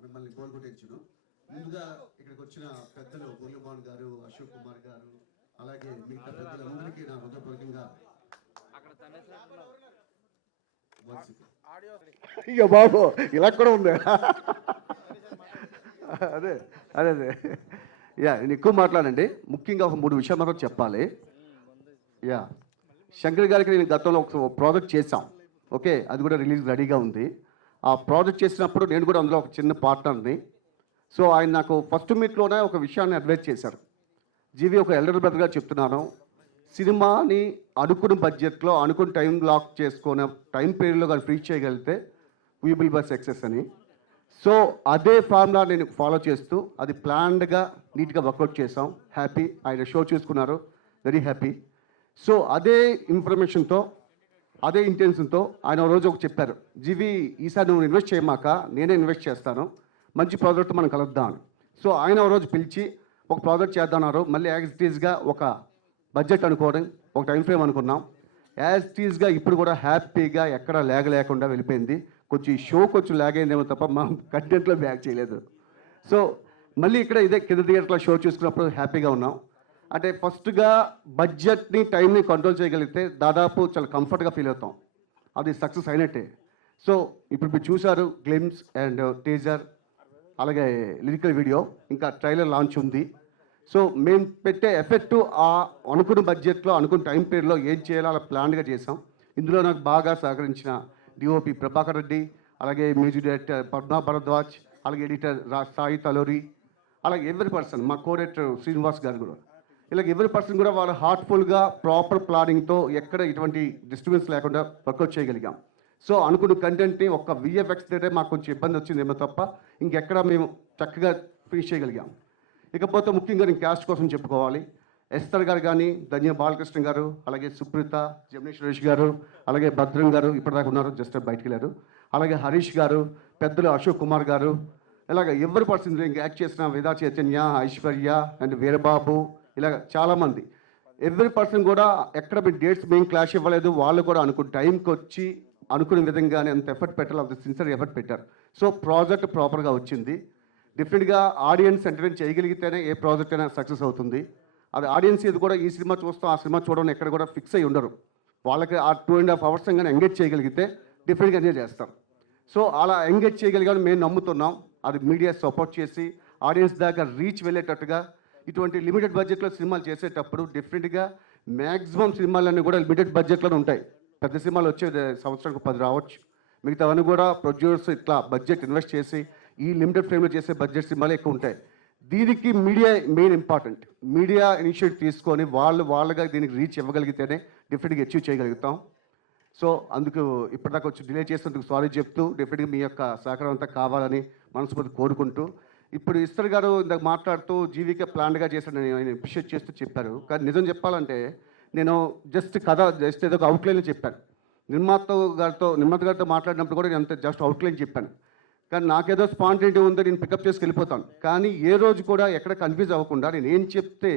మిమ్మల్ని కోలుకొట్టించను. ముందుగా ఇక్కడికి వచ్చిన పెద్దలు మురళీమోహన్ గారు, అశోక్ కుమార్ గారు, అలాగే మిగతా పెద్దలందరికీ నా హృదయపూర్వకంగా అయ్యో బాబు ఇలా కూడా ఉంది. అదే అదే అదే నేను ఎక్కువ మాట్లాడండి. ముఖ్యంగా ఒక 3 విషయాలు మాత్రం చెప్పాలి. శంకర్ గారికి నేను గతంలో ఒక ప్రాజెక్ట్ చేశాం, ఓకే, అది కూడా రిలీజ్ రెడీగా ఉంది. ఆ ప్రాజెక్ట్ చేసినప్పుడు నేను కూడా అందులో ఒక చిన్న పార్ట్నర్ని. సో ఆయన నాకు ఫస్ట్ మీట్లోనే ఒక విషయాన్ని అడ్వైజ్ చేశారు. జీవి, ఒక ఎల్డర్ బ్రదర్గా చెప్తున్నాను, సినిమాని అనుకున్న బడ్జెట్లో, అనుకున్న టైం లాక్ చేసుకున్న టైం పీరియడ్లో కానీ రీచ్ చేయగలిగితే వీ విల్ బై సక్సెస్ అని. సో అదే ఫార్ములా నేను ఫాలో చేస్తూ అది ప్లాన్డ్గా నీట్గా వర్కౌట్ చేసాం. హ్యాపీ, ఆయన షో చూసుకున్నారు, వెరీ హ్యాపీ. సో అదే ఇన్ఫర్మేషన్తో, అదే ఇంటెన్షన్తో ఆయన రోజు ఒక చెప్పారు, జీవి ఈసారి నువ్వు ఇన్వెస్ట్ చేయమాక, నేనే ఇన్వెస్ట్ చేస్తాను, మంచి ప్రాజెక్ట్ మనం కలుద్దాం అని. సో ఆయన రోజు పిలిచి ఒక ప్రాజెక్ట్ చేద్దామన్నారు. మళ్ళీ యాజ్ ఇట్ ఈజ్గా ఒక బడ్జెట్ అనుకోవడం, ఒక టైం ఫ్రేమ్ అనుకున్నాం. యాజ్ ఇట్ ఈజ్గా ఇప్పుడు కూడా హ్యాపీగా ఎక్కడ ల్యాగ్ లేకుండా వెళ్ళిపోయింది. కొంచెం ఈ షో కొంచెం ల్యాగ్ అయిందేమో తప్ప మా కంటెంట్లో బ్యాక్ చేయలేదు. సో మళ్ళీ ఇక్కడ ఇదే కింద థియేటర్లో షో చూసుకున్నప్పుడు హ్యాపీగా ఉన్నాం. అంటే ఫస్ట్గా బడ్జెట్ని, టైంని కంట్రోల్ చేయగలిగితే దాదాపు చాలా కంఫర్ట్గా ఫీల్ అవుతాం, అది సక్సెస్ అయినట్టే. సో ఇప్పుడు మీరు చూశారు గ్లిమ్స్ అండ్ టీజర్, అలాగే లిరికల్ వీడియో, ఇంకా ట్రైలర్ లాంచ్ ఉంది. సో మేము పెట్టే ఎఫెక్ట్ ఆ అనుకున్న బడ్జెట్లో, అనుకున్న టైం పీరియడ్లో ఏం చేయాలో అలా ప్లాన్గా చేసాం. ఇందులో నాకు బాగా సహకరించిన డిఓపి ప్రభాకర్ రెడ్డి, అలాగే మ్యూజిక్ డైరెక్టర్ పద్మా భరద్వాజ్, అలాగే ఎడిటర్ సాయి తలూరి, అలాగే ఎవ్రీ పర్సన్ మా కోడేటర్ శ్రీనివాస్ గారు కూడా ఇలాగ ఎవ్రీ పర్సన్ కూడా వాళ్ళ హార్ట్ఫుల్గా ప్రాపర్ ప్లానింగ్తో ఎక్కడ ఇటువంటి డిస్టర్బెన్స్ లేకుండా వర్కౌట్ చేయగలిగాం. సో అనుకున్న కంటెంట్ని ఒక్క విఎఫ్ఎక్స్ దగ్గరే మాకు కొంచెం ఇబ్బంది వచ్చిందేమో తప్ప ఇంకెక్కడ మేము చక్కగా ఫినిష్ చేయగలిగాం. ఇకపోతే ముఖ్యంగా నేను క్యాస్ట్ కోసం చెప్పుకోవాలి. ఎస్తర్ గారు కానీ, ధన్య బాలకృష్ణ గారు, అలాగే సుప్రీత, జమినీ సురేష్ గారు, అలాగే భద్రం గారు ఇప్పటిదాకా ఉన్నారు, జస్ట్ బయటికి వెళ్ళారు, అలాగే హరీష్ గారు, పెద్దలు అశోక్ కుమార్ గారు, ఇలాగ ఎవరి పర్సన్ ఇంకా యాక్ట్ చేసిన వేదా చైతన్య, ఐశ్వర్య అండ్ వీరబాబు, ఇలాగ చాలామంది ఎవ్రీ పర్సన్ కూడా ఎక్కడ మీ డేట్స్ మేము క్లాష్ ఇవ్వలేదు. వాళ్ళు కూడా అనుకున్న టైంకి వచ్చి అనుకునే విధంగానే అంత ఎఫర్ట్ పెట్టాలి, అంత సిన్సియర్ ఎఫర్ట్ పెట్టారు. సో ప్రాజెక్ట్ ప్రాపర్గా వచ్చింది. డిఫరెంట్గా ఆడియన్స్ ఎంటర్టైన్ చేయగలిగితేనే ఏ ప్రాజెక్ట్ అయినా సక్సెస్ అవుతుంది. అది ఆడియన్స్ ఇది కూడా ఈ సినిమా చూస్తాం ఆ సినిమా చూడడం ఎక్కడ కూడా ఫిక్స్ అయ్యి ఉండరు. వాళ్ళకి ఆ 2.5 hours కానీ ఎంగేజ్ చేయగలిగితే డిఫరెంట్గా ఎంజాయ్ చేస్తాం. సో అలా ఎంగేజ్ చేయగలిగామని మేము నమ్ముతున్నాం. అది మీడియా సపోర్ట్ చేసి ఆడియన్స్ దాకా రీచ్ వెళ్ళేటట్టుగా ఇటువంటి లిమిటెడ్ బడ్జెట్లో సినిమాలు చేసేటప్పుడు డిఫరెంట్గా మ్యాక్సిమం సినిమాలన్నీ కూడా లిమిటెడ్ బడ్జెట్లోనే ఉంటాయి. పెద్ద సినిమాలు వచ్చే సంవత్సరానికి 10 రావచ్చు. మిగతావన్నీ కూడా ప్రొడ్యూసర్స్ ఇట్లా బడ్జెట్ ఇన్వెస్ట్ చేసి ఈ లిమిటెడ్ ఫ్రేమ్లో చేసే బడ్జెట్ సినిమాలు ఎక్కువ ఉంటాయి. దీనికి media main important. Media initiative తీసుకొని వాళ్ళగా దీనికి రీచ్ ఇవ్వగలిగితేనే డిఫరెంట్గా అచీవ్ చేయగలుగుతాం. సో అందుకు ఇప్పటిదాకా వచ్చి డిలే చేసినందుకు సారీ చెప్తూ డెఫినెట్గా మీ యొక్క సహకారం అంతా కావాలని మనస్ఫూర్తి కోరుకుంటూ, ఇప్పుడు ఇస్తర్ గారు ఇందాక మాట్లాడుతూ జీవికే ప్లాన్గా చేశాను ఆయన అప్రిషియేట్ చేస్తూ చెప్పారు. కానీ నిజం చెప్పాలంటే నేను జస్ట్ ఏదో ఒక అవుట్లైన్ చెప్పాను. నిర్మాత గారితో మాట్లాడినప్పుడు కూడా నేను అంత జస్ట్ అవుట్లైన్ చెప్పాను. కానీ నాకేదో స్పాంటేనిటీ ఉందో నేను పికప్ చేసి వెళ్ళిపోతాను. కానీ ఏ రోజు కూడా ఎక్కడ కన్ఫ్యూజ్ అవ్వకుండా నేను ఏం చెప్తే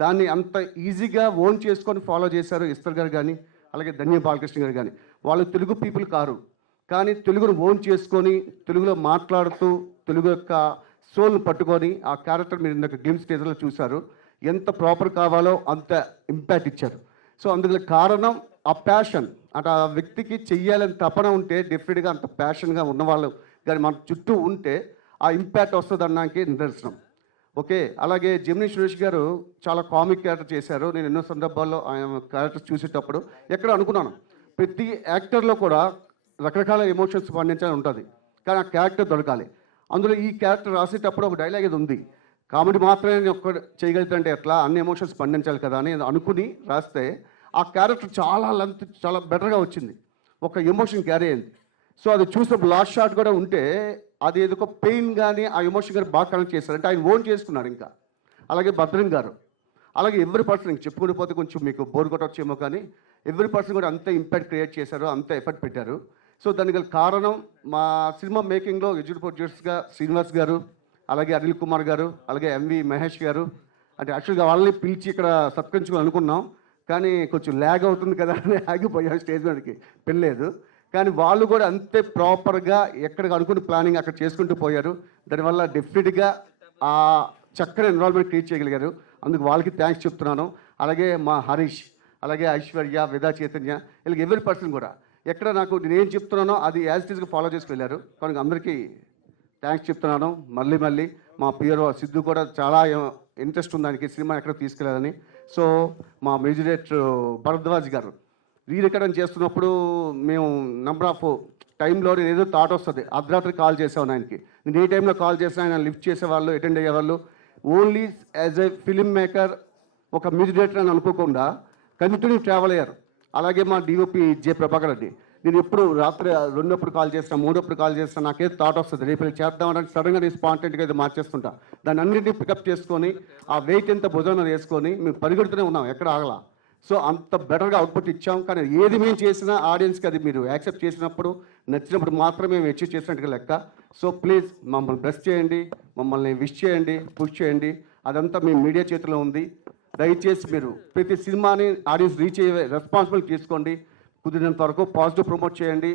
దాన్ని అంత ఈజీగా ఓన్ చేసుకొని ఫాలో చేశారు ఇస్తర్ గారు కానీ, అలాగే ధన్య బాలకృష్ణ గారు కానీ. వాళ్ళు తెలుగు పీపుల్ కారు, కానీ తెలుగును ఓన్ చేసుకొని తెలుగులో మాట్లాడుతూ తెలుగు యొక్క సోల్ని పట్టుకొని ఆ క్యారెక్టర్ మీరు ఇందాక గేమ్ స్టేజ్లో చూశారు. ఎంత ప్రాపర్ కావాలో అంత ఇంపాక్ట్ ఇచ్చారు. సో అందుకు కారణం ఆ ప్యాషన్. అంటే ఆ వ్యక్తికి చెయ్యాలని తపన ఉంటే డెఫినెట్గా అంత ప్యాషన్గా ఉన్నవాళ్ళు కానీ మన చుట్టూ ఉంటే ఆ ఇంపాక్ట్ వస్తుంది అన్నానికి నిదర్శనం. ఓకే, అలాగే జమినీ సురేష్ గారు చాలా కామిక్ క్యారెక్టర్ చేశారు. నేను ఎన్నో సందర్భాల్లో ఆయన క్యారెక్టర్స్ చూసేటప్పుడు ఎక్కడ అనుకున్నాను ప్రతి యాక్టర్లో కూడా రకరకాల ఎమోషన్స్ పండించాలని ఉంటుంది, కానీ ఆ క్యారెక్టర్ దొరకాలి. అందులో ఈ క్యారెక్టర్ రాసేటప్పుడు ఒక డైలాగ్ ఇది ఉంది, కామెడీ మాత్రమే నేను ఒక్క చేయగలుగుతాంటే ఎట్లా, అన్ని ఎమోషన్స్ పండించాలి కదా అని అనుకుని రాస్తే ఆ క్యారెక్టర్ చాలా లెంత్ చాలా బెటర్గా వచ్చింది, ఒక ఎమోషన్ క్యారీ అయింది. సో అది చూసినప్పుడు లాస్ట్ షాట్ కూడా ఉంటే అది ఏదో పెయిన్ కానీ ఆ ఎమోషన్ కానీ బాగా కనెక్ట్ చేశారు. అంటే ఆయన ఓన్ చేసుకున్నాడు. ఇంకా అలాగే భద్రం గారు, అలాగే ఎవ్రీ పర్సన్ ఇంక చెప్పుకుని పోతే కొంచెం మీకు బోర్ కొట్టొచ్చేమో, కానీ ఎవ్రీ పర్సన్ కూడా అంతే ఇంపాక్ట్ క్రియేట్ చేశారు, అంతే ఎఫర్ట్ పెట్టారు. సో దానికి గల కారణం మా సినిమా మేకింగ్లో ఎగ్జిక్యూటివ్ ప్రొడ్యూసర్స్గా శ్రీనివాస్ గారు, అలాగే అనిల్ కుమార్ గారు, అలాగే ఎంవి మహేష్ గారు. అంటే యాక్చువల్గా వాళ్ళని పిలిచి ఇక్కడ సత్కరించుకొని అనుకున్నాం, కానీ కొంచెం ల్యాగ్ అవుతుంది కదా అని ఆగిపోయాం, స్టేజ్ మీదకి పెళ్ళలేదు. కానీ వాళ్ళు కూడా అంతే ప్రాపర్గా ఎక్కడికి అనుకున్న ప్లానింగ్ అక్కడ చేసుకుంటూ పోయారు. దానివల్ల డెఫినెట్గా ఆ చక్కని ఎన్విరాన్మెంట్ క్రియేట్ చేయగలిగారు. అందుకు వాళ్ళకి థ్యాంక్స్ చెప్తున్నాను. అలాగే మా హరీష్, అలాగే ఐశ్వర్య, వేదా చైతన్య, ఇలా ఎవరి పర్సన్ కూడా ఎక్కడ నాకు నేను ఏం చెప్తున్నానో అది యాజ్ ఇట్ ఈస్గా ఫాలో చేసి వెళ్ళారు. కానీ అందరికీ థ్యాంక్స్ చెప్తున్నాను. మళ్ళీ మా పియర్ సిద్ధు కూడా చాలా ఇంట్రెస్ట్ ఉంది దానికి సినిమా ఎక్కడ తీసుకెళ్ళాలని. సో మా మ్యూజిక్ డైరెక్టర్ భరద్వాజ్ గారు రీరికార్డింగ్ చేస్తున్నప్పుడు మేము నెంబర్ ఆఫ్ టైంలో నేను ఏదో థాట్ వస్తుంది, అర్ధరాత్రి కాల్ చేసాను ఆయనకి. నేను ఏ టైంలో కాల్ చేసినా ఆయన లిఫ్ట్ చేసేవాళ్ళు, అటెండ్ అయ్యేవాళ్ళు. Only as a film maker, ఒక మ్యూజిక్ డైరెక్టర్ అని అనుకోకుండా కంటిన్యూ ట్రావెల్ అయ్యారు. అలాగే మా డిఓపి జె ప్రభాకర్ రెడ్డి, నేను ఎప్పుడు రాత్రి 2 కాల్ చేసినా 3 కాల్ చేసినా నాకేదో థాట్ వస్తుంది, రేపు చేద్దామని సడన్గా నేను స్పాంటేనియస్గా ఇది మార్చేస్తుంటా. దాన్ని అన్నింటినీ పికప్ చేసుకొని ఆ వెయిట్ ఎంత భుజాన వేసుకొని మేము పరిగెడుతూనే ఉన్నాం, ఎక్కడ ఆగలా. సో అంత బెటర్గా అవుట్పుట్ ఇచ్చాం. కానీ ఏది మేము చేసినా ఆడియన్స్కి అది మీరు యాక్సెప్ట్ చేసినప్పుడు, నచ్చినప్పుడు మాత్రమే మేము అచీవ్ చేసినట్టుగా లెక్క. సో ప్లీజ్ మమ్మల్ని బ్లెస్ చేయండి, మమ్మల్ని విష్ చేయండి, పుష్ చేయండి. అదంతా మీ మీడియా చేతిలో ఉంది. దయచేసి మీరు ప్రతి సినిమాని ఆడియన్స్ రీచ్ అయ్యే రెస్పాన్సిబిలిటీ తీసుకోండి. కుదిరినంత వరకు పాజిటివ్ ప్రమోట్ చేయండి.